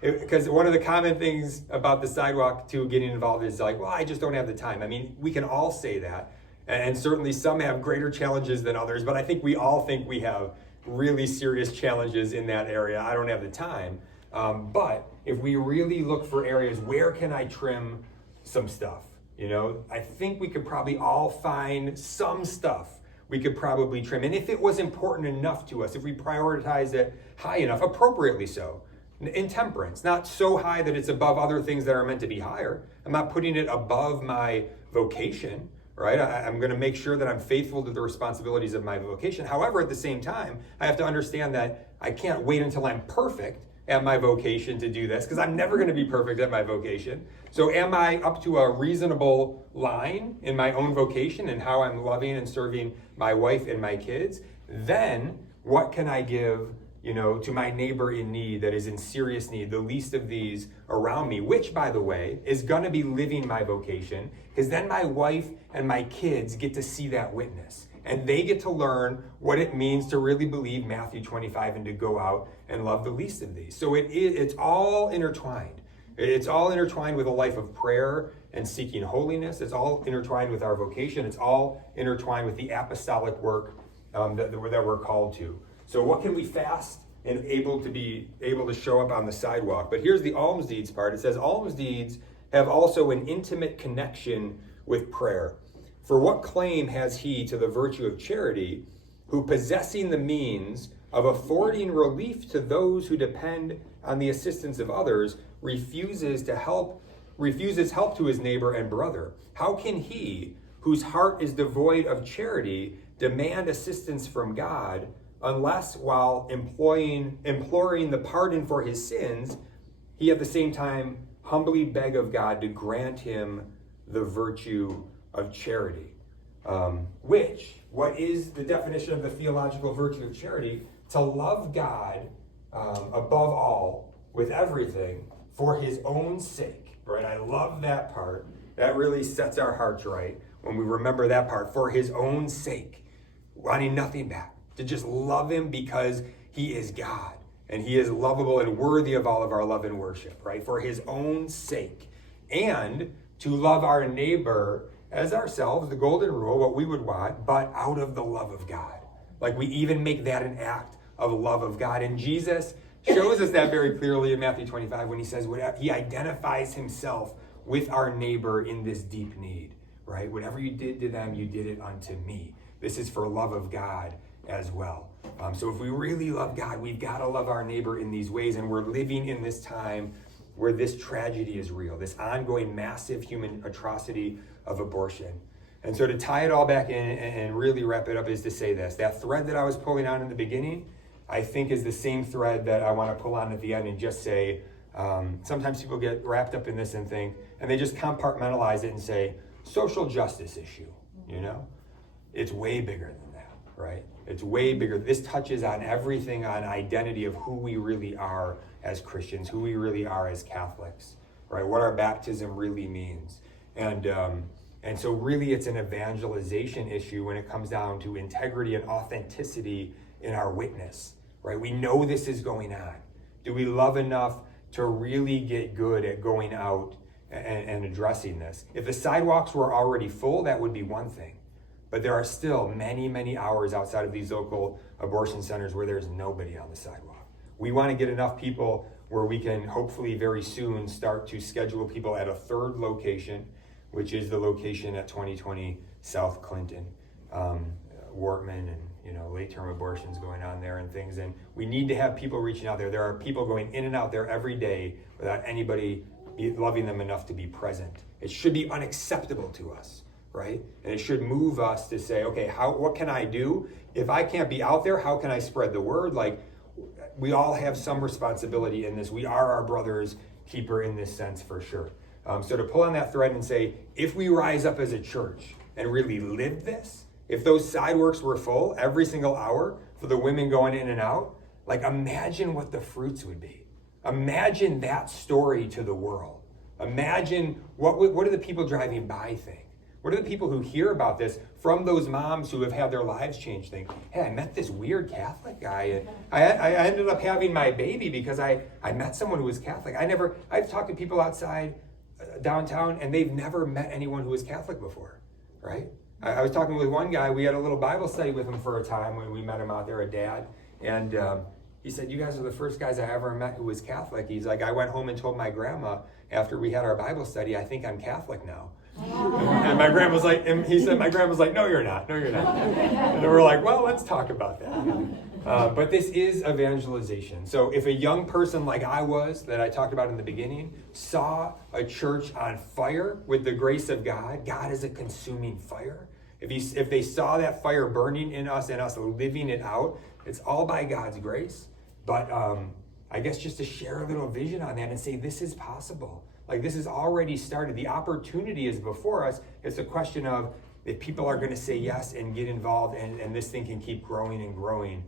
Because one of the common things about the sidewalk to getting involved is like, well, I just don't have the time. We can all say that, and certainly some have greater challenges than others, but I think we all think we have really serious challenges in that area. I don't have the time. But if we really look for areas, where can I trim some stuff? I think we could probably all find some stuff we could probably trim. And if it was important enough to us, if we prioritize it high enough, appropriately so, in temperance, not so high that it's above other things that are meant to be higher. I'm not putting it above my vocation, right? I'm going to make sure that I'm faithful to the responsibilities of my vocation. However, at the same time, I have to understand that I can't wait until I'm perfect at my vocation to do this, because I'm never going to be perfect at my vocation. So am I up to a reasonable line in my own vocation and how I'm loving and serving my wife and my kids? Then what can I give, to my neighbor in need, that is in serious need, the least of these around me, which, by the way, is going to be living my vocation, because then my wife and my kids get to see that witness. And they get to learn what it means to really believe Matthew 25 and to go out and love the least of these. So it's all intertwined. It's all intertwined with a life of prayer and seeking holiness. It's all intertwined with our vocation. It's all intertwined with the apostolic work that we're called to. So what can we fast and able to show up on the sidewalk? But here's the alms deeds part. It says alms deeds have also an intimate connection with prayer. For what claim has he to the virtue of charity, who, possessing the means of affording relief to those who depend on the assistance of others, refuses help to his neighbor and brother? How can he, whose heart is devoid of charity, demand assistance from God, unless while imploring the pardon for his sins, he at the same time humbly beg of God to grant him the virtue of charity. What is the definition of the theological virtue of charity? To love God above all, with everything, for his own sake, right? I love that part. That really sets our hearts right when we remember that part, for his own sake, wanting nothing back, to just love him because he is God and he is lovable and worthy of all of our love and worship, right? For his own sake. And to love our neighbor as ourselves, the golden rule, what we would want, but out of the love of God. Like we even make that an act of love of God. And Jesus shows us that very clearly in Matthew 25 when he says he identifies himself with our neighbor in this deep need, right? Whatever you did to them, you did it unto me. This is for love of God as well. So if we really love God, we've got to love our neighbor in these ways. And we're living in this time where this tragedy is real, this ongoing massive human atrocity of abortion. And so to tie it all back in and really wrap it up is to say this: that thread that I was pulling on in the beginning, I think is the same thread that I want to pull on at the end and just say, sometimes people get wrapped up in this and they just compartmentalize it and say, social justice issue, It's way bigger than that, right? It's way bigger. This touches on everything, on identity of who we really are as Christians, who we really are as Catholics, right? What our baptism really means. And so really it's an evangelization issue when it comes down to integrity and authenticity in our witness, right? We know this is going on. Do we love enough to really get good at going out and addressing this? If the sidewalks were already full, that would be one thing. But there are still many, many hours outside of these local abortion centers where there's nobody on the sidewalk. We want to get enough people where we can hopefully very soon start to schedule people at a third location, which is the location at 2020 South Clinton, Wortman, and late-term abortions going on there and things. And we need to have people reaching out there. There are people going in and out there every day without anybody loving them enough to be present. It should be unacceptable to us, right? And it should move us to say, okay, what can I do? If I can't be out there, how can I spread the word? Like, we all have some responsibility in this. We are our brother's keeper in this sense, for sure. So to pull on that thread and say, if we rise up as a church and really live this, if those sidewalks were full every single hour for the women going in and out, like imagine what the fruits would be. Imagine that story to the world. Imagine what do the people driving by think? What do the people who hear about this from those moms who have had their lives changed think? Hey, I met this weird Catholic guy, and I ended up having my baby because I met someone who was Catholic. I've talked to people outside downtown, and they've never met anyone who was Catholic before, right? I was talking with one guy. We had a little Bible study with him for a time when we met him out there, a dad, and he said, you guys are the first guys I ever met who was Catholic. He's like, I went home and told my grandma after we had our Bible study, I think I'm Catholic now. And my grandma's like, and he said, my grandma's like, no, you're not. And we're like, well, let's talk about that. But this is evangelization. So if a young person like I was, that I talked about in the beginning, saw a church on fire with the grace of God, God is a consuming fire. If they saw that fire burning in us and us living it out, it's all by God's grace. But I guess just to share a little vision on that and say, this is possible. Like, this has already started. The opportunity is before us. It's a question of if people are going to say yes and get involved, and this thing can keep growing and growing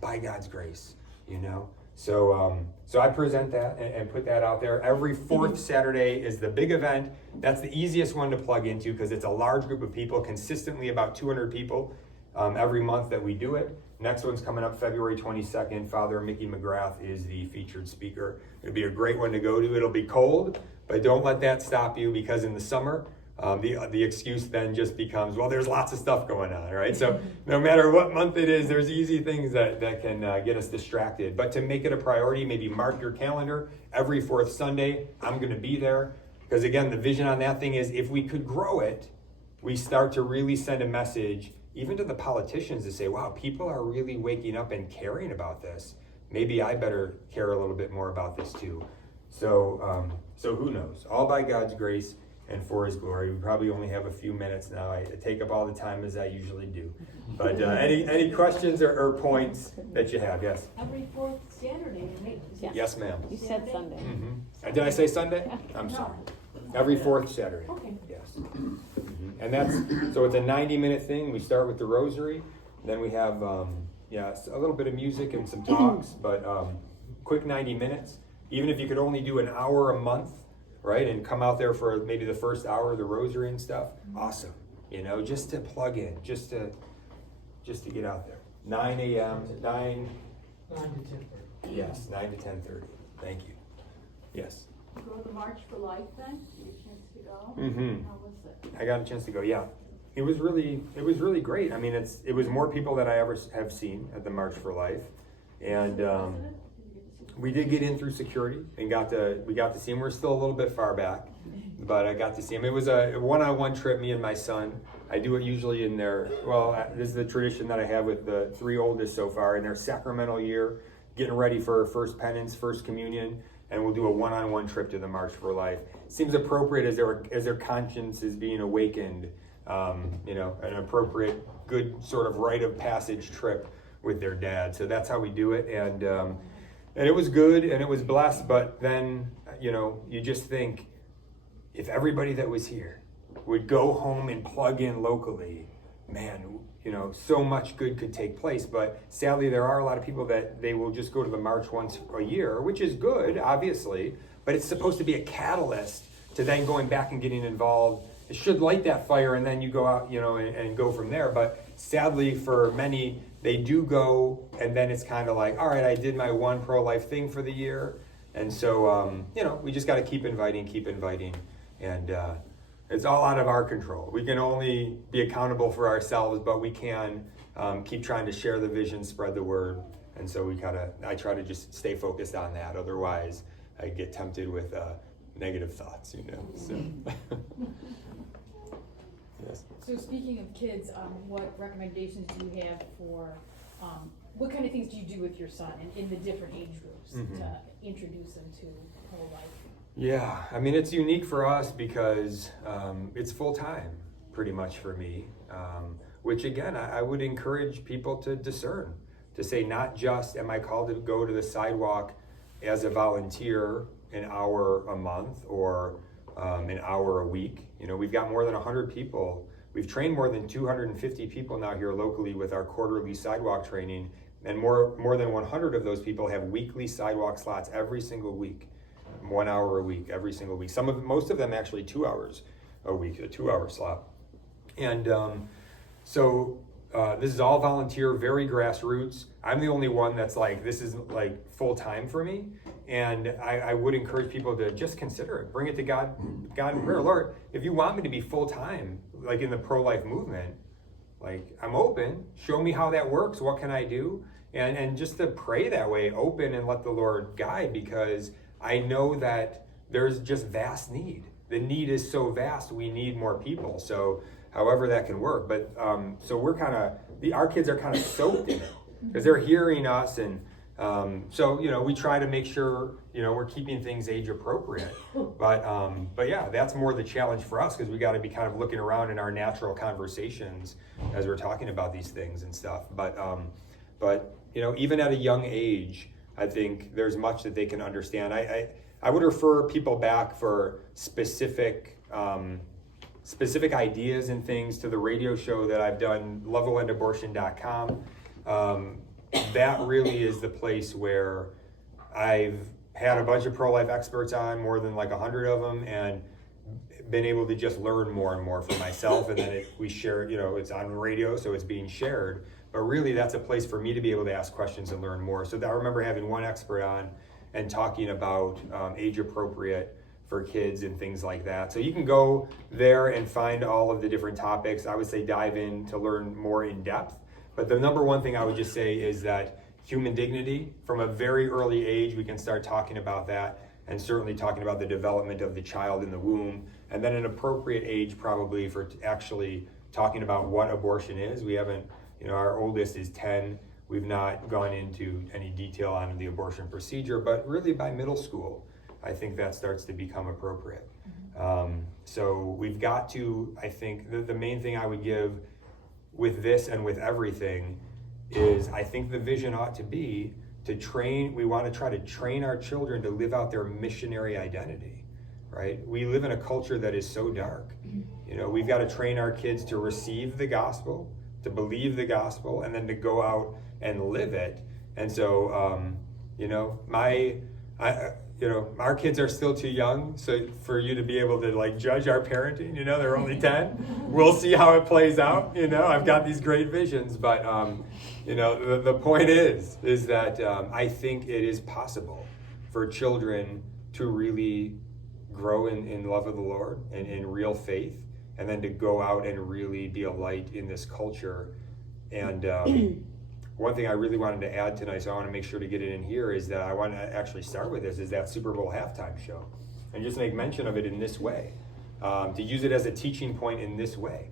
by God's grace, So I present that and put that out there. Every fourth Saturday is the big event. That's the easiest one to plug into because it's a large group of people, consistently about 200 people every month that we do it. Next one's coming up February 22nd. Father Mickey McGrath is the featured speaker. It'll be a great one to go to. It'll be cold, but don't let that stop you, because in the summer, the excuse then just becomes, well, there's lots of stuff going on, right? So no matter what month it is, there's easy things that can get us distracted. But to make it a priority, maybe mark your calendar. Every fourth Sunday, I'm going to be there. Because again, the vision on that thing is if we could grow it, we start to really send a message even to the politicians to say, wow, people are really waking up and caring about this. Maybe I better care a little bit more about this too. So who knows? All by God's grace and for His glory. We probably only have a few minutes now. I take up all the time as I usually do. But any questions or points that you have? Yes? Every fourth Saturday, right? Yeah. Yes, ma'am. You said Sunday. Mm-hmm. Did I say Sunday? I'm sorry. Every fourth Saturday. Okay. Yes. And so it's a 90-minute thing. We start with the rosary. Then we have, a little bit of music and some talks, but quick 90 minutes. Even if you could only do an hour a month, right, and come out there for maybe the first hour of the rosary and stuff, awesome. Just to plug in, just to get out there. 9 a.m. 9 to 10:30. Yes, 9 to 10:30. Thank you. Yes. Go to March for Life then? Did you get a chance to go? Mm-hmm. How was it? I got a chance to go. Yeah, it was really great. I mean, it was more people than I ever have seen at the March for Life, and we did get in through security and we got to see him. We're still a little bit far back, but I got to see him. It was a one-on-one trip, me and my son. I do it usually in this is the tradition that I have with the three oldest so far in their sacramental year, getting ready for first penance, first communion, and we'll do a one-on-one trip to the March for Life. Seems appropriate as their conscience is being awakened, an appropriate, good sort of rite of passage trip with their dad. So that's how we do it, and it was good and it was blessed. But then, you just think, if everybody that was here would go home and plug in locally, man, so much good could take place. But sadly, there are a lot of people that they will just go to the March once a year, which is good, obviously, but it's supposed to be a catalyst to then going back and getting involved. It should light that fire, and then you go out, and go from there. But sadly, for many, they do go, and then it's kind of like, all right, I did my one pro-life thing for the year. And so, we just got to keep inviting. And it's all out of our control. We can only be accountable for ourselves, but we can keep trying to share the vision, spread the word. And so I try to just stay focused on that. Otherwise, I get tempted with negative thoughts, So. Yes. So speaking of kids, what recommendations do you have for, what kind of things do you do with your son in the different age groups to introduce them to whole life? Yeah, I mean, it's unique for us because it's full time, pretty much for me, which again, I would encourage people to discern, to say not just am I called to go to the sidewalk as a volunteer an hour a month or an hour a week. We've got more than 100 people. We've trained more than 250 people now here locally with our quarterly sidewalk training, and more than 100 of those people have weekly sidewalk slots every single week. 1 hour a week, every single week. Most of them actually 2 hours a week, a 2-hour slot. And so this is all volunteer, very grassroots. I'm the only one that's like, this is like full time for me. And I would encourage people to just consider it. Bring it to God in prayer. Lord, if you want me to be full time, like in the pro-life movement, like I'm open. Show me how that works. What can I do? And just to pray that way, open and let the Lord guide, because I know that there's just vast need. The need is so vast, we need more people. So however that can work. But so we're our kids are kind of soaked in it because they're hearing us. And so, we try to make sure, we're keeping things age appropriate. But yeah, that's more the challenge for us, because we got to be kind of looking around in our natural conversations as we're talking about these things and stuff. But even at a young age, I think there's much that they can understand. I would refer people back for specific ideas and things to the radio show that I've done, loveallandabortion.com. That really is the place where I've had a bunch of pro-life experts on, more than like 100 of them, and been able to just learn more and more for myself. And then we share, it's on radio, so it's being shared. But really, that's a place for me to be able to ask questions and learn more. So I remember having one expert on and talking about age appropriate for kids and things like that. So you can go there and find all of the different topics. I would say dive in to learn more in depth. But the number one thing I would just say is that human dignity, from a very early age, we can start talking about that, and certainly talking about the development of the child in the womb, and then an appropriate age probably for actually talking about what abortion is. We haven't, our oldest is 10. We've not gone into any detail on the abortion procedure, but really by middle school, I think that starts to become appropriate. So we've got to, I think, the main thing I would give with this and with everything is I think the vision ought to be to train, we want to try to train our children to live out their missionary identity, right? We live in a culture that is so dark. You know, we've got to train our kids to receive the gospel, to believe the gospel, and then to go out and live it. And so, you know, our kids are still too young, so for you to be able to like judge our parenting, you know, they're only 10. We'll see how it plays out. You know, I've got these great visions, but you know, the point is that I think it is possible for children to really grow in love of the Lord and in real faith, and then to go out and really be a light in this culture. And one thing I really wanted to add tonight, so I want to make sure to get it in here, is that I want to actually start with this, is that Super Bowl halftime show. And just make mention of it in this way, to use it as a teaching point in this way.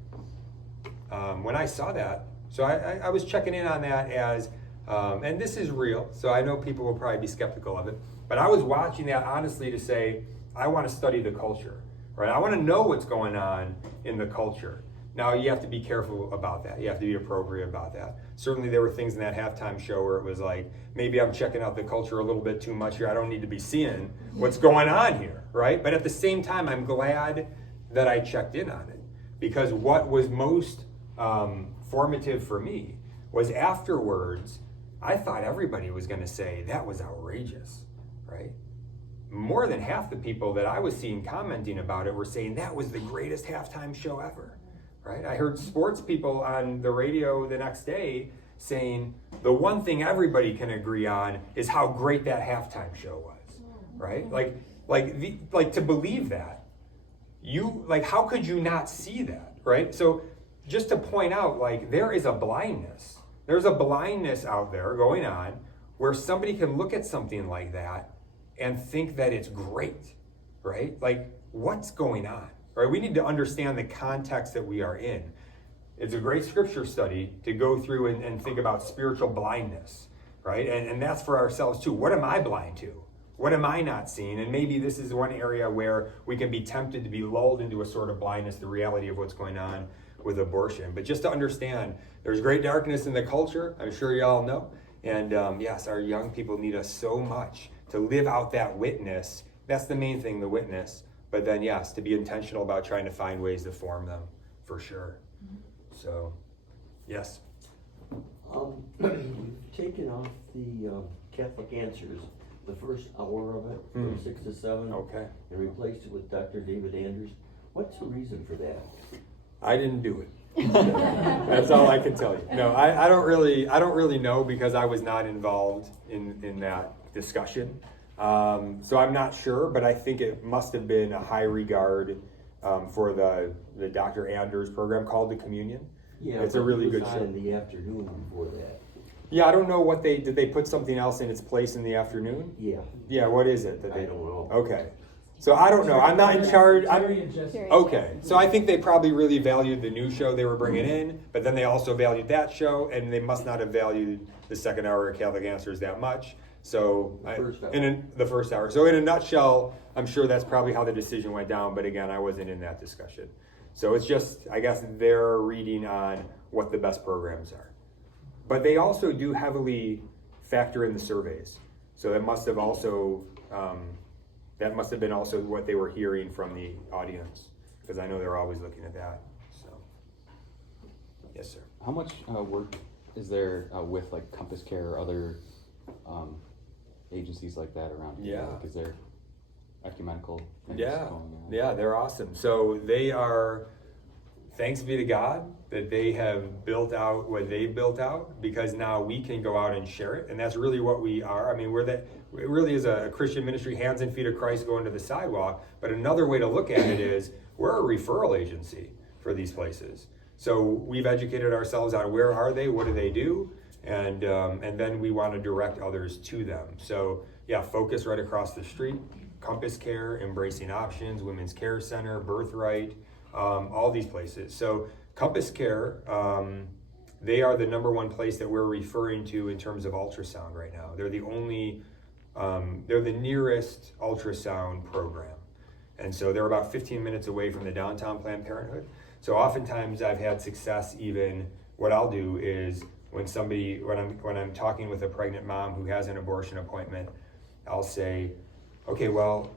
When I saw that, so I was checking in on that as, and this is real, so I know people will probably be skeptical of it, but I was watching that honestly to say, I want to study the culture, right? I want to know what's going on in the culture. Now, you have to be careful about that. You have to be appropriate about that. Certainly, there were things in that halftime show where it was like, maybe I'm checking out the culture a little bit too much here. I don't need to be seeing what's going on here, right? But at the same time, I'm glad that I checked in on it, because what was most formative for me was afterwards, I thought everybody was going to say, that was outrageous, right? More than half the people that I was seeing commenting about it were saying that was the greatest halftime show ever. Right? I heard sports people on the radio the next day saying the one thing everybody can agree on is how great that halftime show was, right? Like to believe that, how could you not see that, right? So just to point out, like, there is a blindness. There's a blindness out there going on where somebody can look at something like that and think that it's great, right? Like, what's going on? Right? We need to understand the context that we are in. It's a great scripture study to go through and think about spiritual blindness, right? And that's for ourselves too. What am I blind to? What am I not seeing? And maybe this is one area where we can be tempted to be lulled into a sort of blindness, the reality of what's going on with abortion. But just to understand, there's great darkness in the culture. I'm sure you all know. And yes, our young people need us so much to live out that witness. That's the main thing, the witness. But then, yes, to be intentional about trying to find ways to form them, for sure. So, yes. You've taken off the Catholic Answers, the first hour of it, from 6 to 7, Okay. and replaced it with Dr. David Anders. What's the reason for that? I didn't do it. That's all I can tell you. No, I don't really know, because I was not involved in that discussion. So I'm not sure, but I think it must have been a high regard for the Dr. Anders program called the Communion. Yeah, it's a really good it was show. on in the afternoon before that. Yeah, I don't know what did they put something else in its place in the afternoon? Yeah. Yeah, what is it? I don't know. Okay. So I don't know. I'm not in charge. Jerry and Jesse. Okay, so I think they probably really valued the new show they were bringing in, but then they also valued that show, and they must not have valued the second hour of Catholic Answers that much. So the first hour. So in a nutshell, I'm sure that's probably how the decision went down. But again, I wasn't in that discussion. So it's just, I guess, their reading on what the best programs are. But they also do heavily factor in the surveys. So that must have also been also what they were hearing from the audience, because I know they're always looking at that. So, yes, sir. How much work is there with like Compass Care or other agencies like that around here? Yeah. Like, is there ecumenical things Yeah, going on? yeah, they're awesome. So they are, thanks be to God that they have built out what they've built out, because now we can go out and share it. And that's really what we are. I mean, it really is a Christian ministry, hands and feet of Christ going to the sidewalk. But another way to look at it is we're a referral agency for these places. So we've educated ourselves on where are they, what do they do, and then we want to direct others to them. So yeah, Focus right across the street, Compass Care, Embracing Options, Women's Care Center, Birthright, all these places. So Compass Care, they are the number one place that we're referring to in terms of ultrasound right now. They're the only, they're the nearest ultrasound program. And so they're about 15 minutes away from the downtown Planned Parenthood. So oftentimes I've had success. Even what I'll do is when I'm talking with a pregnant mom who has an abortion appointment, I'll say, okay, well,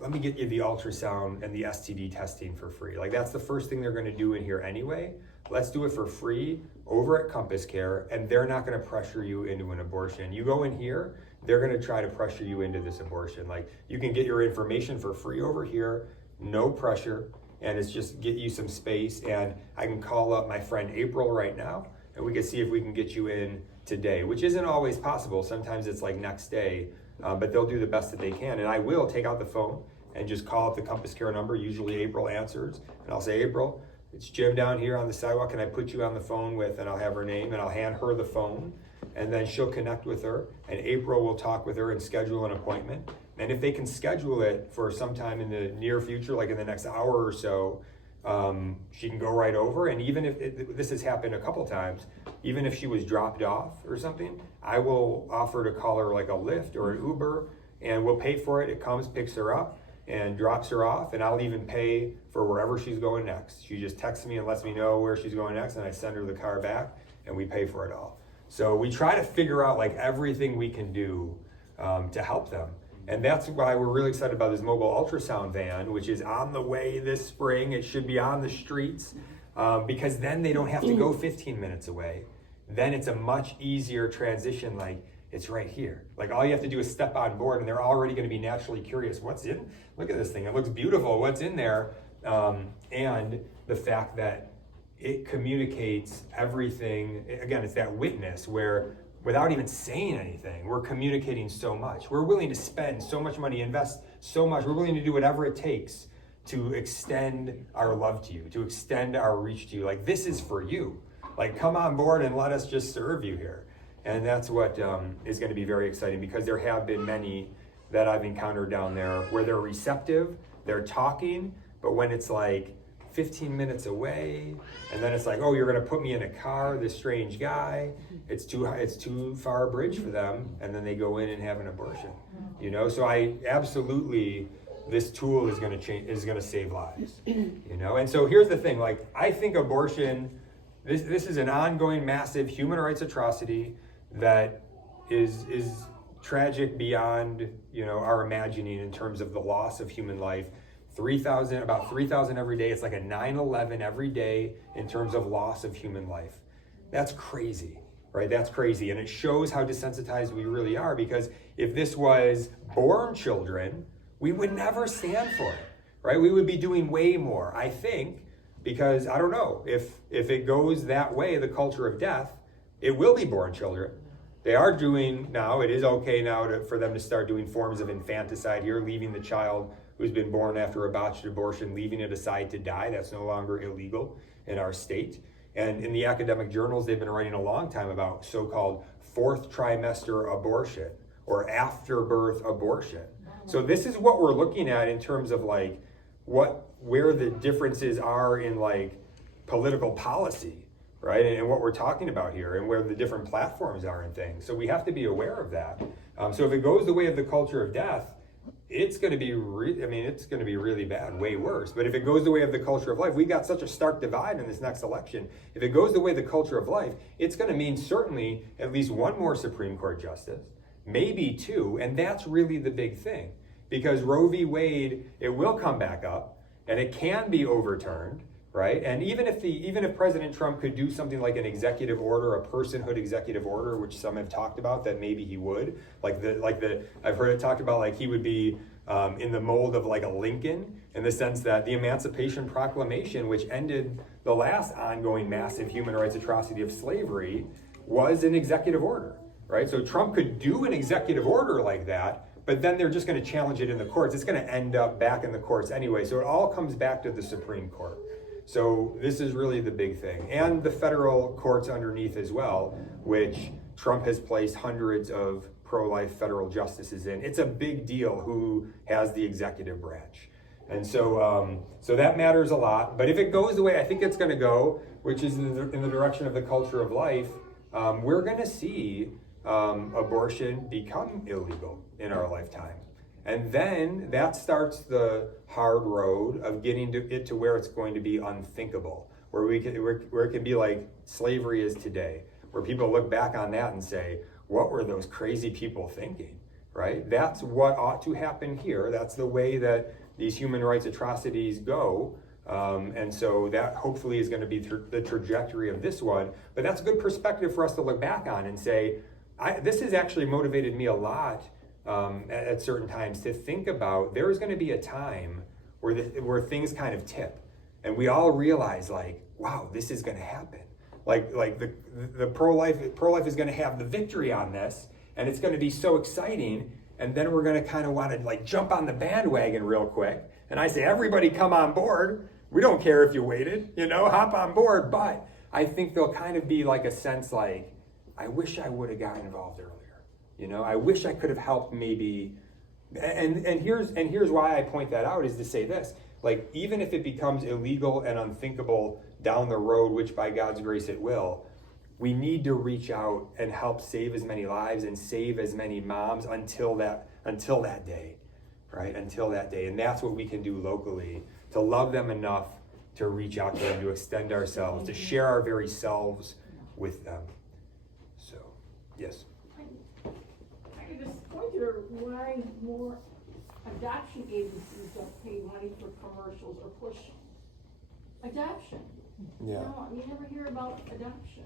let me get you the ultrasound and the STD testing for free. Like, that's the first thing they're gonna do in here anyway. Let's do it for free over at Compass Care, and they're not gonna pressure you into an abortion. You go in here, they're gonna try to pressure you into this abortion. Like, you can get your information for free over here, no pressure, and it's just get you some space. And I can call up my friend April right now, and we can see if we can get you in today, which isn't always possible. Sometimes it's like next day, but they'll do the best that they can. And I will take out the phone and just call up the Compass Care number. Usually April answers, and I'll say, April, it's Jim down here on the sidewalk. Can I put you on the phone with, and I'll have her name, and I'll hand her the phone, and then she'll connect with her, and April will talk with her and schedule an appointment. And if they can schedule it for sometime in the near future, like in the next hour or so, she can go right over. And even if this has happened a couple times, even if she was dropped off or something, I will offer to call her like a Lyft or an Uber, and we'll pay for it. It comes, picks her up, and drops her off, and I'll even pay for wherever she's going next. She just texts me and lets me know where she's going next, and I send her the car back, and we pay for it all. So we try to figure out like everything we can do to help them. And that's why we're really excited about this mobile ultrasound van, which is on the way this spring. It should be on the streets, because then they don't have to go 15 minutes away. Then it's a much easier transition. Like, it's right here. Like, all you have to do is step on board, and they're already going to be naturally curious. What's in? Look at this thing. It looks beautiful. What's in there? And the fact that it communicates everything. Again, it's that witness where, without even saying anything, we're communicating so much. We're willing to spend so much money, invest so much. We're willing to do whatever it takes to extend our love to you, to extend our reach to you. Like, this is for you. Like, come on board and let us just serve you here. And that's what is going to be very exciting, because there have been many that I've encountered down there where they're receptive, they're talking, but when it's like 15 minutes away, and then it's like, oh, you're going to put me in a car, this strange guy, it's too far a bridge for them, and then they go in and have an abortion. You know, so I absolutely, this tool is going to save lives. You know, and so here's the thing, like, I think abortion, this is an ongoing massive human rights atrocity that is tragic beyond, you know, our imagining in terms of the loss of human life. About 3,000 every day. It's like a 9/11 every day in terms of loss of human life. That's crazy, right? That's crazy. And it shows how desensitized we really are, because if this was born children, we would never stand for it, right? We would be doing way more, I think, because I don't know, if it goes that way, the culture of death, it will be born children. They are doing now, it is okay now for them to start doing forms of infanticide here, leaving the child who's been born after a botched abortion, leaving it aside to die. That's no longer illegal in our state. And in the academic journals, they've been writing a long time about so-called fourth trimester abortion or afterbirth abortion. So this is what we're looking at in terms of like where the differences are in like political policy, right? And what we're talking about here, and where the different platforms are and things. So we have to be aware of that. So if it goes the way of the culture of death, it's going to be it's going to be really bad, way worse. But if it goes the way of the culture of life, we got such a stark divide in this next election. If it goes the way of the culture of life, it's going to mean certainly at least one more Supreme Court justice, maybe two, and that's really the big thing. Because Roe v. Wade, it will come back up, and it can be overturned, right? And even if President Trump could do something like an executive order, a personhood executive order, which some have talked about that maybe he would, I've heard it talked about like he would be in the mold of like a Lincoln, in the sense that the Emancipation Proclamation, which ended the last ongoing massive human rights atrocity of slavery, was an executive order, right? So Trump could do an executive order like that, but then they're just going to challenge it in the courts. It's going to end up back in the courts anyway. So it all comes back to the Supreme Court. So this is really the big thing. And the federal courts underneath as well, which Trump has placed hundreds of pro-life federal justices in. It's a big deal who has the executive branch. And so that matters a lot. But if it goes the way I think it's going to go, which is in the direction of the culture of life, we're going to see abortion become illegal in our lifetime. And then that starts the hard road of getting it to where it's going to be unthinkable, where it can be like slavery is today, where people look back on that and say, what were those crazy people thinking, right? That's what ought to happen here. That's the way that these human rights atrocities go. And so that hopefully is going to be the trajectory of this one. But that's a good perspective for us to look back on and say, this has actually motivated me a lot at certain times to think about there is going to be a time where things kind of tip. And we all realize, like, wow, this is going to happen. Like the pro-life is going to have the victory on this, and it's going to be so exciting. And then we're going to kind of want to like jump on the bandwagon real quick. And I say, everybody come on board. We don't care if you waited, hop on board. But I think there'll kind of be like a sense like, I wish I would have gotten involved earlier. I wish I could have helped maybe. And here's why I point that out is to say this. Like, even if it becomes illegal and unthinkable down the road, which by God's grace it will, we need to reach out and help save as many lives and save as many moms until that day, right? Until that day. And that's what we can do locally, to love them enough to reach out to them, to extend ourselves, to share our very selves with them. So, yes. I just wonder why more adoption agencies don't pay money for commercials or push adoption. Yeah. No, you never hear about adoption.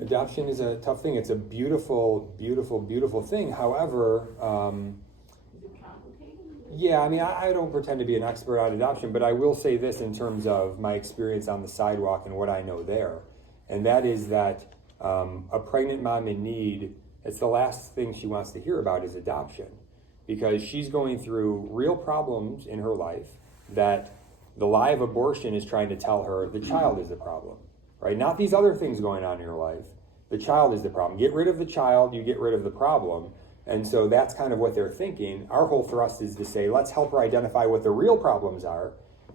Adoption is a tough thing. It's a beautiful, beautiful, beautiful thing. However, Is it complicated? yeah, I mean, I don't pretend to be an expert on adoption, but I will say this in terms of my experience on the sidewalk and what I know there. And that is that a pregnant mom in need, it's the last thing she wants to hear about is adoption. Because she's going through real problems in her life that the lie of abortion is trying to tell her the child is the problem, right? Not these other things going on in your life. The child is the problem. Get rid of the child, you get rid of the problem. And so that's kind of what they're thinking. Our whole thrust is to say, let's help her identify what the real problems are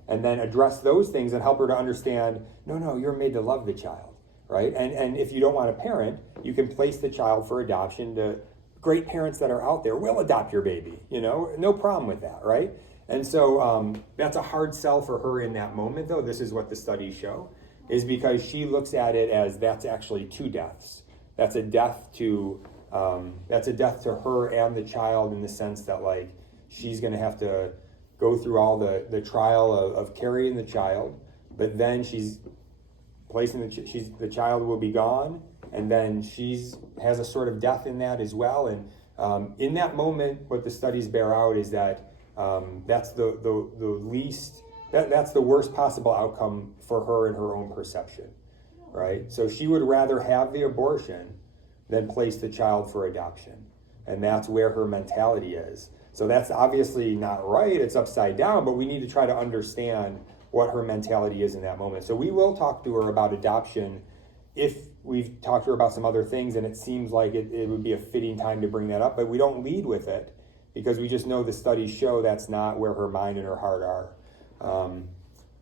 and then address those things and help her to understand, no, you're made to love the child, right? And if you don't want a parent, you can place the child for adoption to great parents that are out there will adopt your baby, no problem with that, right? And so that's a hard sell for her in that moment, though. This is what the studies show, is because she looks at it as that's actually two deaths. That's a death to her and the child in the sense that like she's going to have to go through all the trial of carrying the child, but then she's placing the child will be gone. And then has a sort of death in that as well. And in that moment, what the studies bear out is that that's the least, that's the worst possible outcome for her in her own perception, right? So she would rather have the abortion than place the child for adoption. And that's where her mentality is. So that's obviously not right. It's upside down, but we need to try to understand what her mentality is in that moment. So we will talk to her about adoption if we've talked to her about some other things and it seems like it would be a fitting time to bring that up, but we don't lead with it because we just know the studies show that's not where her mind and her heart are.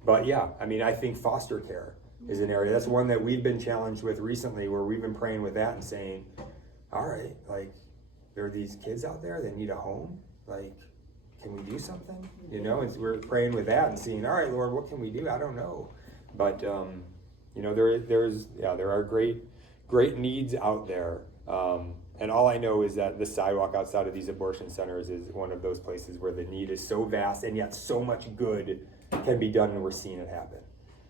But yeah, I mean, I think foster care is an area. That's one that we've been challenged with recently where we've been praying with that and saying, all right, like there are these kids out there that need a home. Like, can we do something? And we're praying with that and seeing, all right, Lord, what can we do? I don't know. But, there are great needs out there. And all I know is that the sidewalk outside of these abortion centers is one of those places where the need is so vast and yet so much good can be done and we're seeing it happen.